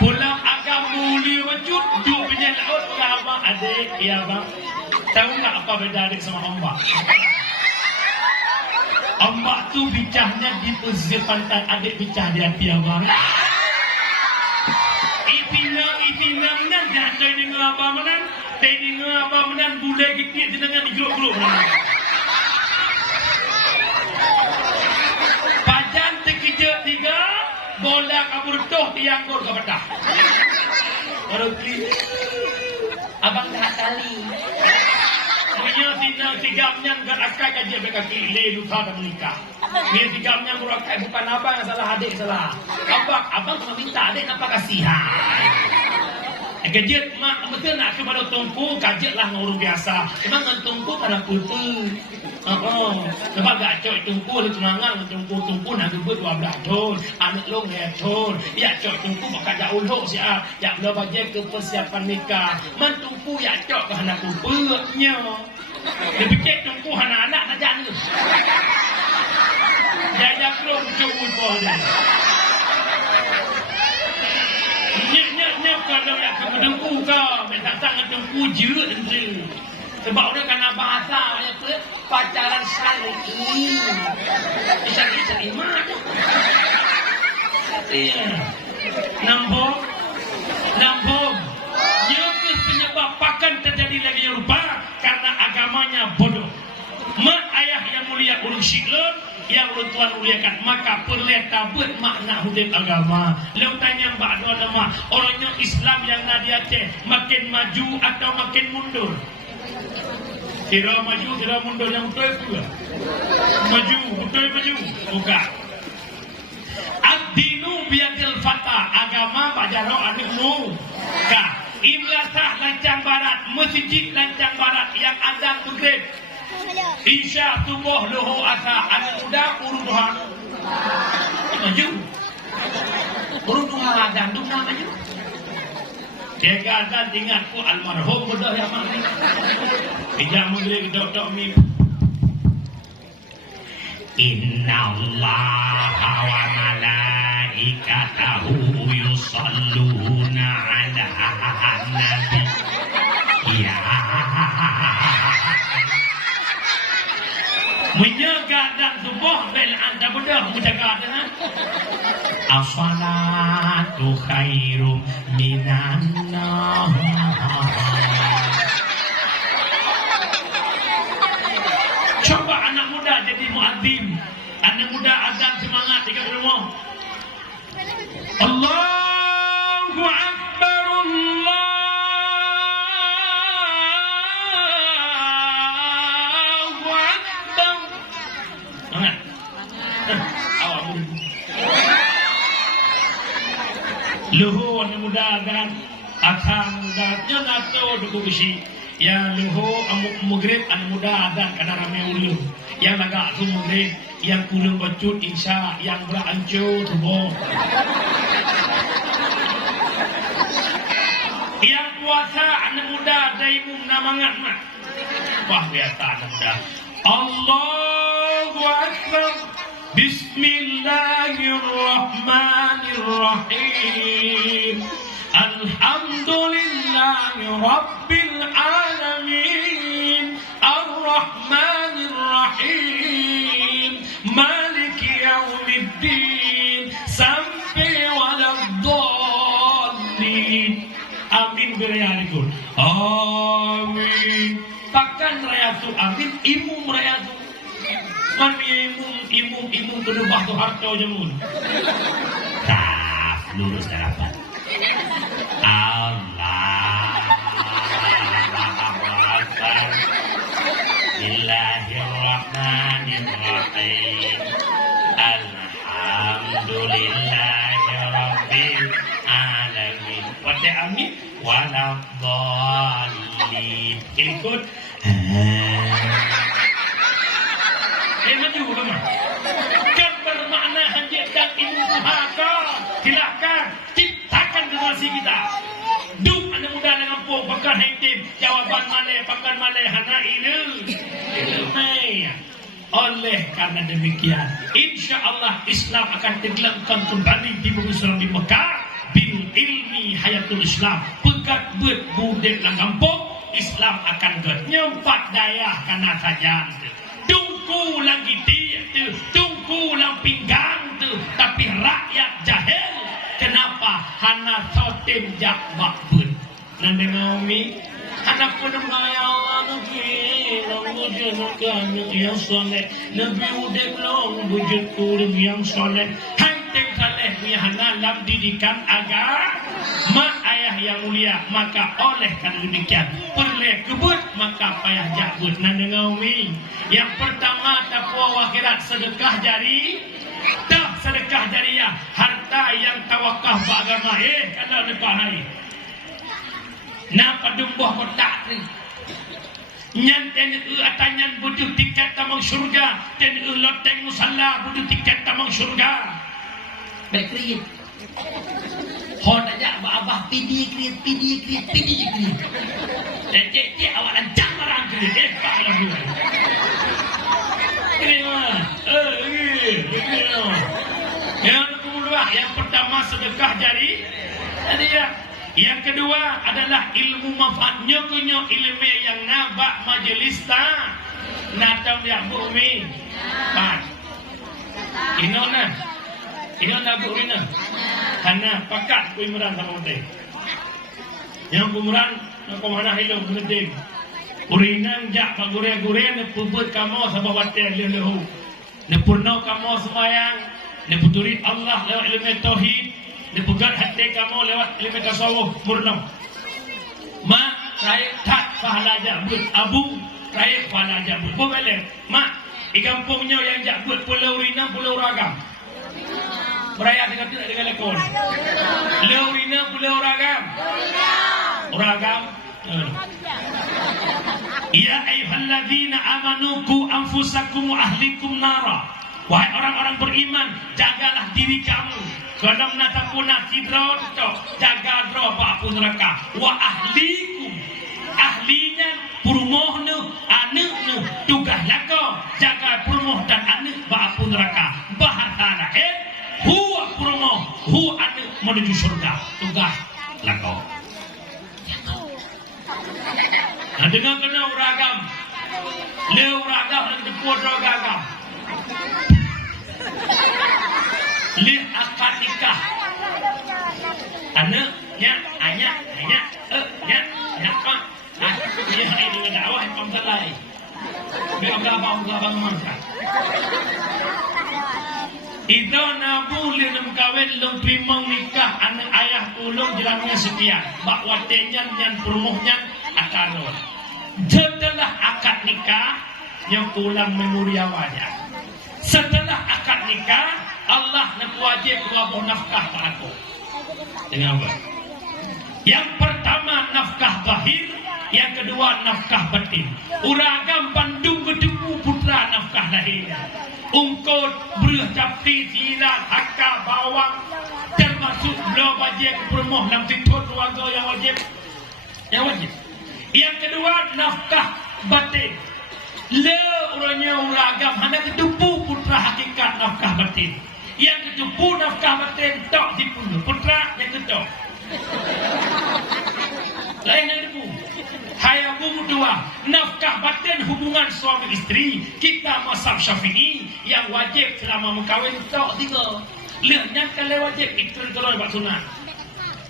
Pulang agam muli wajud duk punya laut ke abang adik ya bang. Tahu tak apa beda adik sama ombak? Ombak tu bicahnya di pesisir pantai, adik bicah di hati abang. Itinang nan jatuh dengan abang menan, dengan abang menan bulai gitit dengan di grup-grup menan. Pajan terkejut tiga, bola kabur toh dianggur ke bedah. Baru klik, abang dah kali. Punya tigamnya enggak akai kaji mereka kili luka dan menikah. Ini tigamnya murakai bukan abang yang salah, adik salah. Abang cuma minta adik nampak kasihan. Kajet mak betul nak kepada tungku kajetlah ngurus biasa. Memang dengan tungku karena kultur. Sebab gak cok tungku lu tunangan tungku nak gebut 12 tahun. Anak long 2 tahun. Ya cok tungku bakal jauh uluk siap. Ya belum bagi ke persiapan nikah. Man tungku ya cok ke anak kupenya. Dia fikir tungku anak-anak nak jadi. Jajak lu cok uluk dia. Nyek kalau nak ke tengku kau, minta tangan tengku je tu. Sebab dia kena bahasa apa? Pacaran syar'i. Syar'i mak. Iya. Nampak. Dia penyebab pakan terjadi lagi lupa karena agamanya bodoh. Mak ayah yang mulia urang siklon, yang urang tuan muliakan, maka perlu tabut makna hudud agama. Lalu tanya ba'du nama, orangnya Islam yang nadia teh makin maju atau makin mundur? Kira maju, kira mundur, yang betul pula. Maju, betul maju. Bukan. Ad-dinu biyadil fata, agama bajaro anu ka. Imlatah lancang barat, masjid lancang barat yang azan maghrib. Isya subuh luhu asa, anak muda uruduhan. Maju. Uruduhan azan dunia maju. Jaga azan ingatku almarhum bedah yang mana. Bijak maghrib dok mi. Inna Allaha wa malaikatahu yusalluna ala nabi. Ya. Menjaga dan subuh bel anda bedah menjaga dengan as-salatu khairum minan nar. Coba anak muda jadi muadzin, anak muda azan semangat tiga rumah. Allahu Akbar, Allahu Akbar. Semangat. Awak muda. Luhu anak muda azan, akan muda jangan tahu duku besi. Yang luhu maghrib anak muda azan kana ramai ulu. Yang agak tu maghrib, yang kulung bacut insya, yang berancur tubuh. Yang puasa anak muda daimum namangat mak. Wah biasa anak muda. Allahu Akbar. Bismillahirrahmanirrahim. Alhamdulillahi Rabbil Alamin. Ar-Rahmanir-Rahim. Maliki Yaumiddin. Sampai waladdallin. Amin berayatun. Amin. Pakan rayatu amin. Imum rayatu. Man imum kedebah tu harta jamun. Tak lurus harapan. Allah Akbar. Bismillahirrahmanirrahim. Alhamdulillahirabbil alamin. Pada amin waladdallin. Ikut. Maju kamu. Kan bermakna hanya dan ilmu Tuhan. Silakan ciptakan generasi kita. Duk anak muda dengan puak bakar hitim. Jawaban makan malai hana ilmu. Oleh karena demikian, insya Allah Islam akan tenggelamkan kembali di bumi Islam di Mekah. Bil ilmi hayatul Islam. Pegat buat budek lang kampung. Islam akan nyempat daya karena saja. Tunggu lagi dia tu, tunggu lang pinggang tu, tapi rakyat jahil. Kenapa? Hana sotim jak bakbun. Nanda ngaumi, anak pun ya Allah nabi, long wujud nabi yang soleh, nabi udah long wujud kurang yang soleh. Hanteng saleh punya hana dalam didikan agama. Mak ayah yang mulia, maka oleh karena demikian perlu kebut maka payah jakbut. Nanda ngaumi. Yang pertama takwa akhirat sedekah jari. Tak sedekah jariah, harta yang tawakah beragama. Kalau lepas hari napa dumbuh kotak ni nyanten atanyan butuh tiket tamang syurga dan loteng musalla butuh tiket tamang syurga. Baik kriit hot aja abah pidi kriit. Cek awak lancang marang kriit. Pak lah dulu. Yang kedua, yang pertama sedekah jari. Yang kedua adalah ilmu manfaat. Nyokonyo ilmu yang nabak majelis ta. Natang yang bumi. Pak. Inona bumi na. Hana pakat ku imran sama utai. Yang kumran nak mana hilang berdeng. Urinang jak pagure-gure ne pubut kamu sama watel lehu. Ne purno kamu semayang, ne puturi Allah lewat ilmu tauhid, ne pegat hati kamu lewat ilmu tasawuf purno. Ma saya tak pahala jabut abu, saya pahala jabut. Boleh. Ma di kampungnya yang jabut pulau Urinang, pulau Ragam. Beraya dengan lekon. Pulau Urinang, pulau Ragam. Ragam. Ya ayyuhalladzina amanu qu anfusakum wa ahlikum nara. Wahai orang-orang beriman, jagalah diri kamu. Kalau menatapuna tidron, jaga droba pun neraka. Wa ahlikum, ahlinya perumohnu, anaknu, tugasnya kau jaga perumoh dan anak ba pun neraka. Bahatana huwa perumoh, hu anak menuju surga. Tugas lakau. Nah, dengan kena uragam, leu uragam dan dipur uragam, leh akad nikah, anaknya, ayahnya, pak, dia hari dengan dakwah yang pemsalai, biar abang makan. Itu nabu lem kawin lem primong nikah anak ayah ulung jelamnya sekian, bak watenyan yang perumuhnya akarun. Setelah akad nikah yang pulang memori awalnya. Setelah akad nikah Allah nak wajib wabah nafkah aku. Dengan apa? Yang pertama nafkah bahir, yang kedua nafkah batin. Uragam Bandung Gedepu putra nafkah lahir. Ungkot beruh capti silat hakka bawang termasuk lo wajib permoh dalam tikut keluarga yang wajib. Yang kedua nafkah batin. Le orangnya uragam hanya kedepu putra hakikat nafkah batin. Yang kedepu nafkah batin tak dipunuh putra yang ketok. Lain yang depu. Hai abu dua, nafkah batin hubungan suami istri kita mazhab Syafi'i yang wajib selama mengkawin tak tiga. Lehnya kalau wajib itu kalau buat sunat.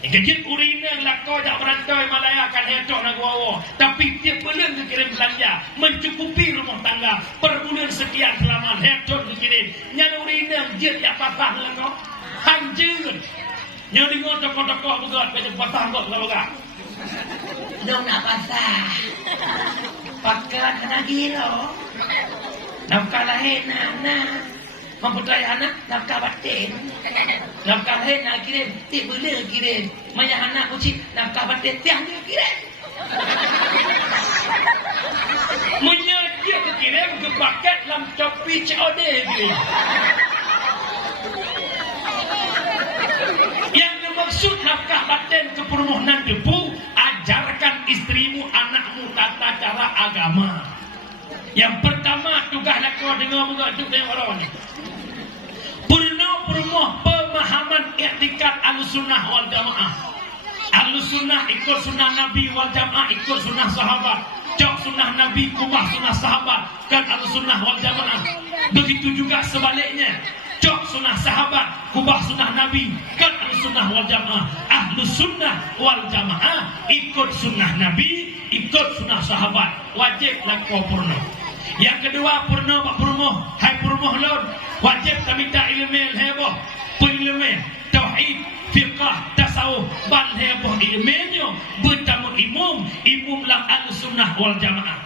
Kejut urina lakau jak berantai Malaya kan hetok nak wawa. Tapi tiap bulan dikirim belanja mencukupi rumah tangga per bulan sekian selama hetok dikirim. Yang urina jet jak patah lakau hancur. Yang dengar tokoh-tokoh begat macam patah kok begat. Dong nak pasah. Pakai kena gila. Nafkah lahir anak. Mempunyai anak nafkah batin. Nafkah lahir nak kirim, tiap bulan kirim. Banyak anak kucing nafkah batin tiap dia kirim. Menyajak kirim ke paket dalam Shopee COD kirim. Yang dimaksud nafkah batin ke permohonan debu, ajarkan istrimu, anakmu tata cara agama. Yang pertama tugaslah kau dengar muka duk yang orang ni. Permoh pemahaman i'tikad Ahlussunnah wal Jamaah. Ahlussunnah ikut sunnah Nabi wal Jamaah ikut sunnah sahabat. Cok sunnah Nabi kubah sunnah sahabat kan Ahlussunnah wal Jamaah. Begitu juga sebaliknya. Cok sunnah sahabat kubah sunnah Nabi kan Ahlussunnah wal Jamaah. Ahlussunnah wal Jamaah ikut sunnah Nabi ikut sunnah sahabat. Wajiblah kau purno. Yang kedua purno pak purmoh. Hai purmoh lon. Wajib kami tak ilmu heboh. Ilmu tauhid, fiqh, tasawuf, bal heboh ilmunya bertamu imum lah Ahlussunnah wal Jamaah.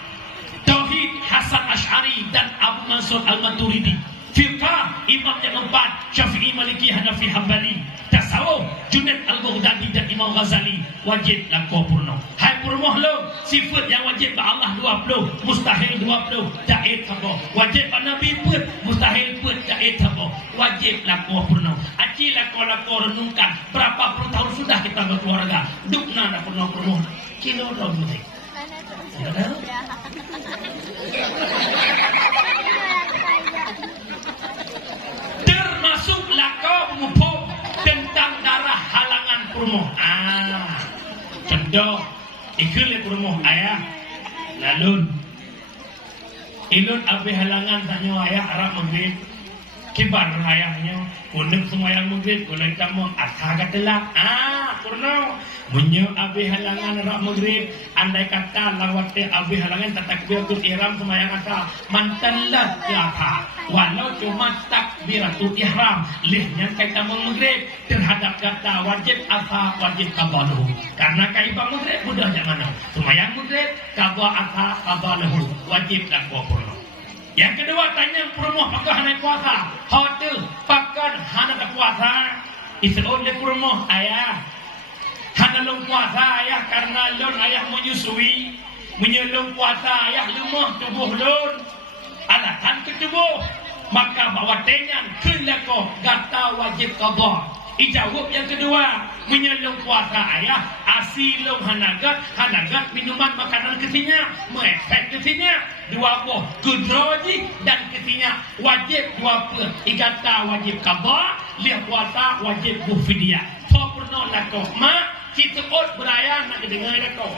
Tauhid Hasan Asy'ari dan Abu Mansur Al-Maturidi. Fiqh imam yang empat Syafi'i, Maliki, Hanafi, Hambali. Tasawuf Junaid Al-Baghdadi dan Imam Ghazali. Wajiblah kau purno. Hai purmoh lo, sifat yang wajib bagi Allah 20, mustahil 20, taat apa. Wajib bagi Nabi pun, mustahil pun taat apa. Wajiblah kau purno. Acilah kau renungkan berapa puluh tahun sudah kita berkeluarga. Dukna nak purno. Kilo dong ni. Termasuklah kau mengupuk tentang darah halangan purmo. Contoh ikut purmo ayah lalun ilun api halangan tanya ayah Arab membeli kibar ayahnya kuning semayang maghrib kuning kamu asal katelak kurno munyo abi halangan rak maghrib andai kata lawate abi halangan takbiratul ihram semayang asal mantalat apa walau cuma takbiratul ihram lihnya kata maghrib terhadap kata wajib apa wajib qabaluhu karena kaidah maghrib mudah jak mana semayang maghrib qada apa qabaluhu wajib tak kurno. Yang kedua tanya perumah pakai hanai puasa. Hotel pakai hanai puasa. Isron le perumah ayah. Hanai long puasa ayah karena lon ayah menyusui. Menyelong puasa ayah lemah tubuh lon. Alatan ke tubuh. Maka bawa tenyan kelako gata wajib qada. Ijawab yang kedua menyelong puasa ayah asilong hanagat minuman makanan kesinya mengefek kesinya dua buah kudroji dan kesinya wajib dua per igata wajib qada lihat puasa wajib bufidia so pernah lako mak kita ot beraya nak dengar lako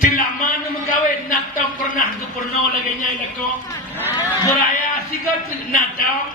selama mengkawin nak tak pernah tu pernah lagi nyai lako beraya sikat nak tak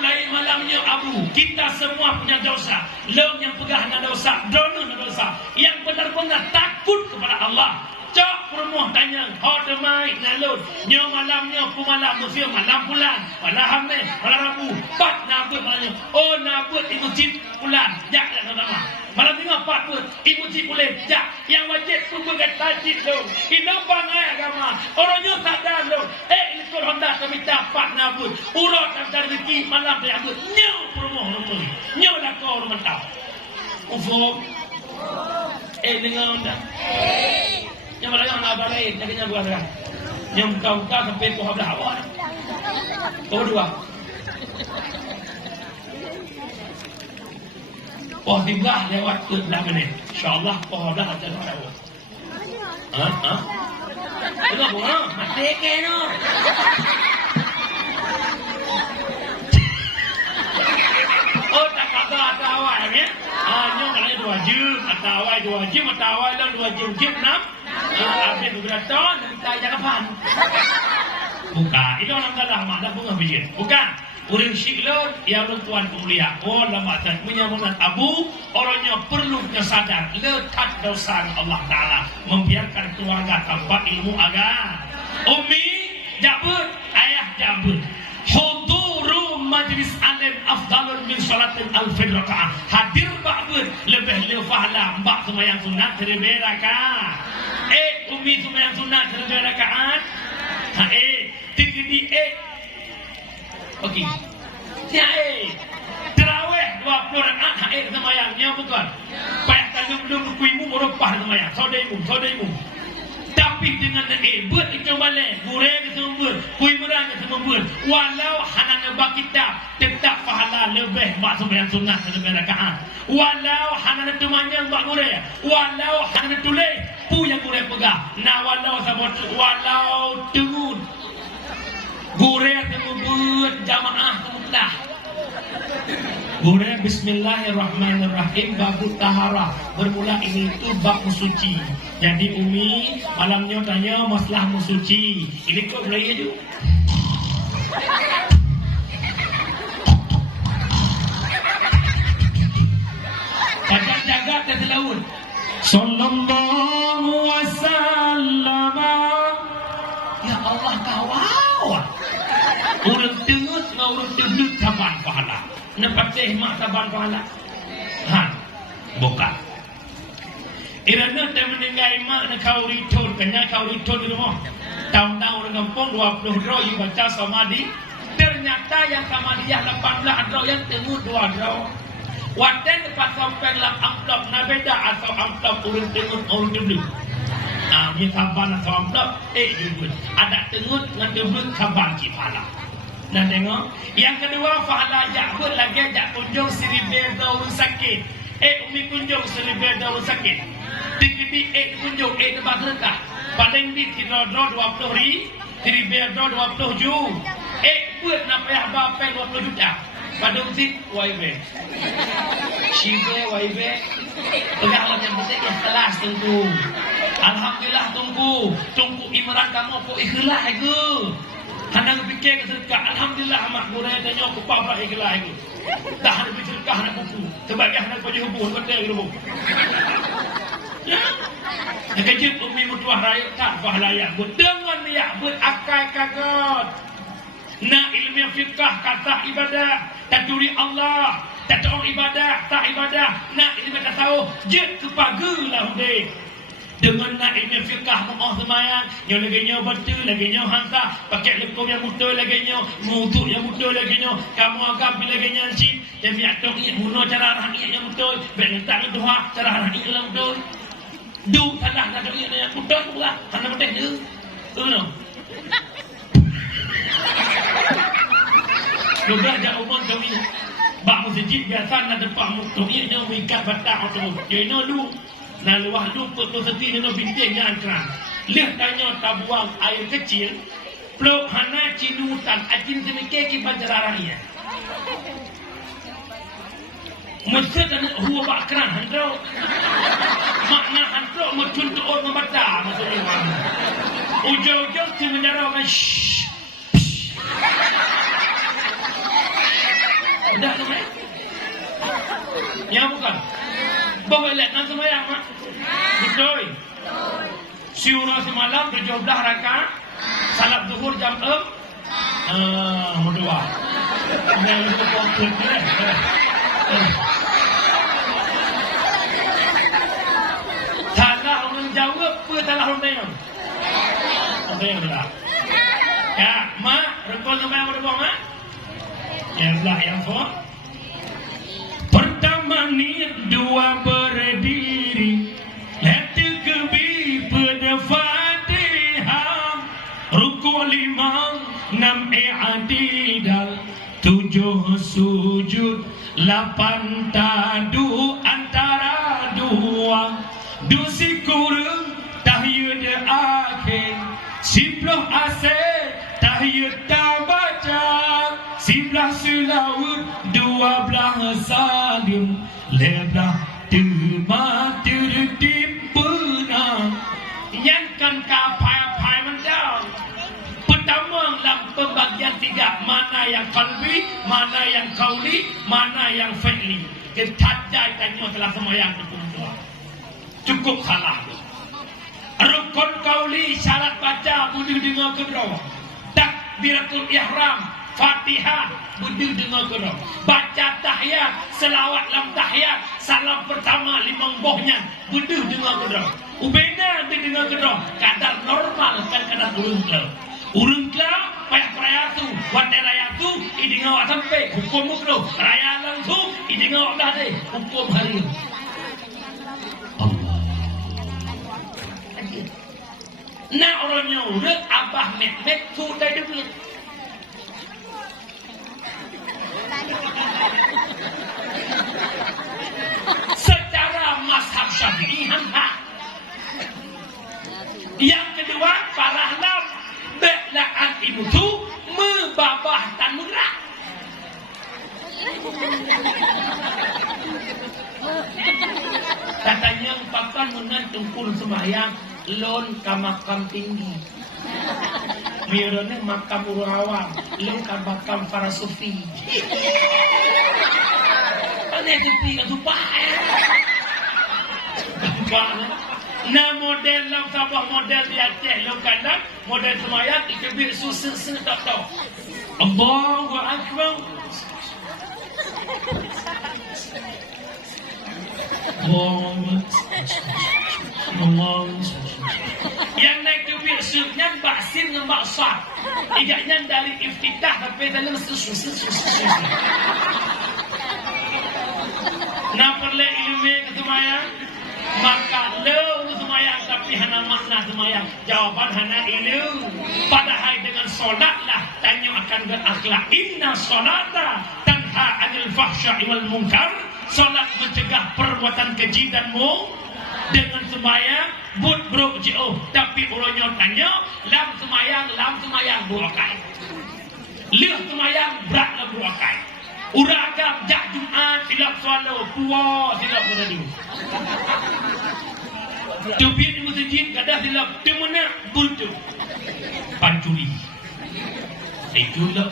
mulai malamnya abu kita semua punya dosa lom yang pegah na dosa dono na dosa yang benar-benar takut kepada Allah cok perumuh tanya hodemai nalun nyo malamnya pu malam musim malam bulan wala hamil wala rabu pat nabut malamnya oh nabut ibu cip bulan jak sama malam ni apa tu ibu cip boleh jak yang wajib pun begat tajid lo ino bangai agama orangnya sadar lo ini kor honda kami dapat nabut urut dan rezeki malam dia abut nyo perumuh rumah nyo lah kau rumah tau ufo dengar honda yang malam nak balik nak buat apa yang kau sampai kau habis awak kau dua oh tiba lewat ke belakang ni insyaallah kau dah ada awak kenapa mati ke no oh tak ada awak ni nyong kalau 2 jam atau awak 2 jam atau awak lah 2 jam 6 habis berapa minta jakapan bukan itu orang kalah mak dah bunga bijir bukan orang syiklon yang tuan mulia oh lama tak menyambungkan abu orangnya perlu sadar letak dosa Allah Ta'ala membiarkan keluarga tanpa ilmu agama umi jabut ayah jabut huduru majlis alim afdalun min salatin alfin raka'ah hadir ba'bud lebih lefahlah mbak semayang sunat terlebih raka'ah umi semayang sunat terlebih raka'at tinggi okey ya terawih 20 rakaat semayangnya bukan payah talum-lum kuimu merupah semayang saudaimu tapi dengan buat itu balik goreng sumber kui merang sumber walau hanana bakita tetap pahala lebih mak sembahyang sunat lebih rakaat walau hanana tumanya mak goreng walau hanana tulis pu yang goreng pegang nah walau sabot walau turun goreng sumber jamaah mudah Boleh bismillahirrahmanirrahim bab taharah bermula ini itu bab musuci. Jadi umi malamnya tanya masalah musuci. Ini kok boleh aja. Kadang jaga ke laut. Sallallahu wasallam. Ya Allah kawal. Orang tengut ngau orang tengut saban pahala. Nepatih mak saban pahala. Bukan. Irana tak meninggal mak nak kau return, kena kau return di rumah. Tahun-tahun orang kampung 20 draw you baca samadhi. Ternyata yang samadhi yang 18 draw yang tengok 2 draw. Wadah dapat sampai dalam amplop na beda atau amplop orang tengok orang debut. Ni saban atau amplop juga. Ada tengok dengan debut saban kipala. Dan tengok yang kedua fahala jabut lagi jak kunjung seribe daun sakit umi kunjung seribe daun sakit tinggi kunjung tempat rendah paling di tidak 20 ri seribe 20 ju buat nak payah berapa 20 juta pada usit waibe shibe waibe pegawai yang besar ikhlas tentu Alhamdulillah tunggu Imran kamu kok ikhlas ke. Hana fikir ke sedekah. Alhamdulillah mak murai tanya aku apa ikhlas ke. Dah hana fikir sedekah hana buku. Sebab dia hana baju hubung betul ke buku. Ya. Kejut umi mutuah raya tak fah layak buat dengan niat buat akal kagot. Nak ilmu fikah kata ibadah tak duri Allah. Tak tahu ibadah, tak ibadah. Nak ilmu tak tahu, jet kepagalah deh. Dengan nak ilmu fikah mu'ah semayang, yang lagi nyo betul, lagi nyo hantar, pakai lekung yang betul lagi nyo, muduk yang betul lagi nyo, kamu agak bila lagi nyo cip, dan biar tok ia guna cara arah ia yang betul, biar letak doa cara arah ia yang betul. Du salah nak tok ia yang betul pula, mana betul je. Betul. Juga jak umum kami. Bak masjid biasa nak depan motor ini mengikat batang tu. Dia lu nak luah lu put seti ni binting yang kerang. Lihat tanya tak buang air kecil. Peluk hana cinutan acin semikir ki banjararang ia. Mesti kan huwa bak kerang handro. Makna handro macun tu orang membata maksudnya. Ujung-ujung si menjara orang dah tu mai. Ya bukan. Bawa lihat nanti sembahyang mak. Betul. Siura semalam 17 rakaat. Salat zuhur jam 6. Mudua. Ini lupa waktu ni. Salah orang jawab apa salah orang tanya. Tanya dah. Ya, mak, rekol sembahyang berdoa mak. Yang lah yang for. Pertama ni dua berdiri, letak kebi pada Fatihah, rukuk 5, 6 i'tidal, 7 sujud, 8 tadu antara dua, dusi kurung tahiyud akhir, 10 asyik tahiyud tak baca. 11 selawat, 12 salim, 11 terma tertib benar. Nyankan kapai-pai mendang. Pertama dalam pembagian 3, mana yang qalbi, mana yang qauli, mana yang fi'li. Ketajai tanya telah semayang berkumpul. Cukup salah. Rukun qauli syarat baca budi dengar kedua. Takbiratul ihram, Fatihah budu dengar kena. Baca tahiyat, selawat lam tahiyat, salam pertama 5 bohnya budu dengar kena. Ubena dengar kena. Kadar normal kan kadar urung kela. Urung kela payah raya tu, wat raya tu idengau sampai hukum mukro. Raya langsung idengau dah deh hukum hari. Allah. Nak orangnya urut abah mek tu dah duit. Secara mazhab Syafi'i hak. Yang kedua, para lam belaan ibu tu membabah tan murah. Katanya papan menan tungkul sembahyang lon ke makam tinggi. Mirone makam urawang, lon ke makam para sufi. Aneh sufi ke supah. Nah model lam sabah model di Aceh lo kandang model sembahyang ikebir susu tak tahu. Allahu akbar. Yang naik ke biasanya baksin dengan baksa. Igaknya dari iftitah sampai dalam susu. Nak perlu ilmu kesemayang, maka lo semayang tapi hana makna semayang. Jawaban hana ilmu. Padahal dengan solatlah tanya akan berakhlak. Inna solata tanha anil fahsya'i wal munkar. Solat mencegah perbuatan keji dan dengan semayang but bro jauh tapi orangnya tanya lam semayang buakai lihat semayang berat lah buakai uragam jak Jumat silap swallow puas silap beradu Tubit di masjid kadah silap temena buntu pancuri. Itu lah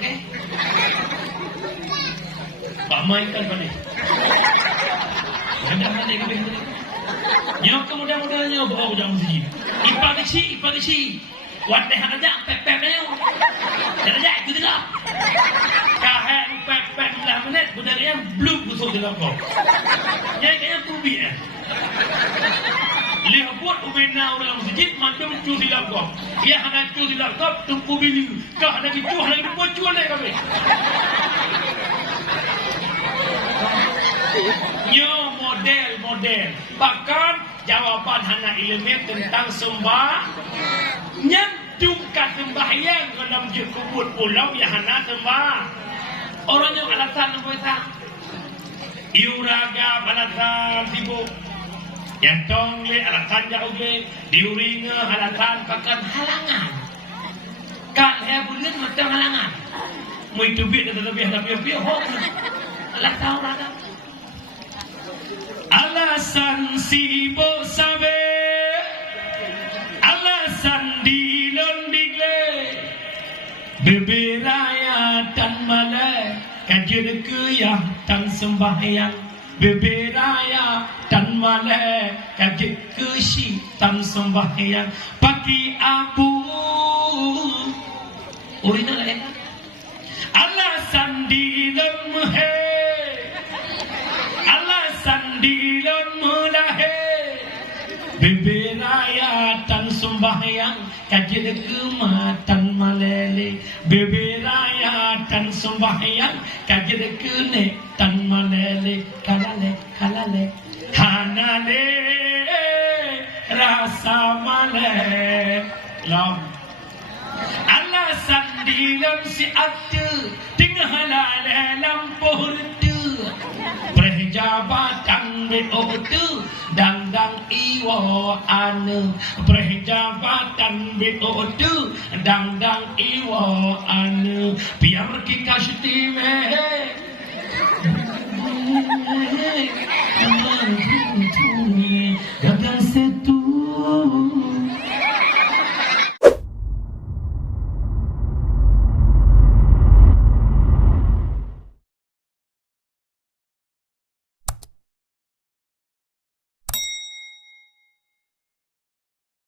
Pak Mai kan balik. Ada mana ke benda? Yang kemudian-kemudiannya bawa udah masjid. Ipagisi. Wadeh aja pep-pepnya. Aja itu tidak. Kahan pep-pep 15 minit, budaknya belum busuk di lokok. Kayaknya kubi ya. Lihat buat ubena orang masjid, macam cu di lokok. Ia hanya cu di lokok, tu kubi ni. Kau hanya itu, hanya itu buat cuan lagi kami. Nyo model. Bahkan jawapan hana ilmu tentang sembah nyantungkan sembahyang dalam kubur pulau ya hana sembah. Orang yang alasan apa? Iuraga alasan sibuk. Yang tong le alasan jauh le. Diuringa alasan pakan halangan. Kak saya bulan macam halangan. Mau itu biar lebih hok. Alasan orang. Alasan sibuk sabe, alasan dilon digle, beberaya tan malai, kajian kuyah tan sembahyang, beberaya tan malai, kajian kusi tan sembahyang, pagi abu, urina lain, alasan dilon muhe. Dilon mulahe beberaya tan sembahyang kajian kematan malele beberaya tan sembahyang kajian kene tan malele kalale hanale rasa male lam Allah sandilon si atu tengah halale lampuh Prejabatan BO2 Dangdang iwo anu Prejabatan BO2 Dangdang iwo anu Biar kita setime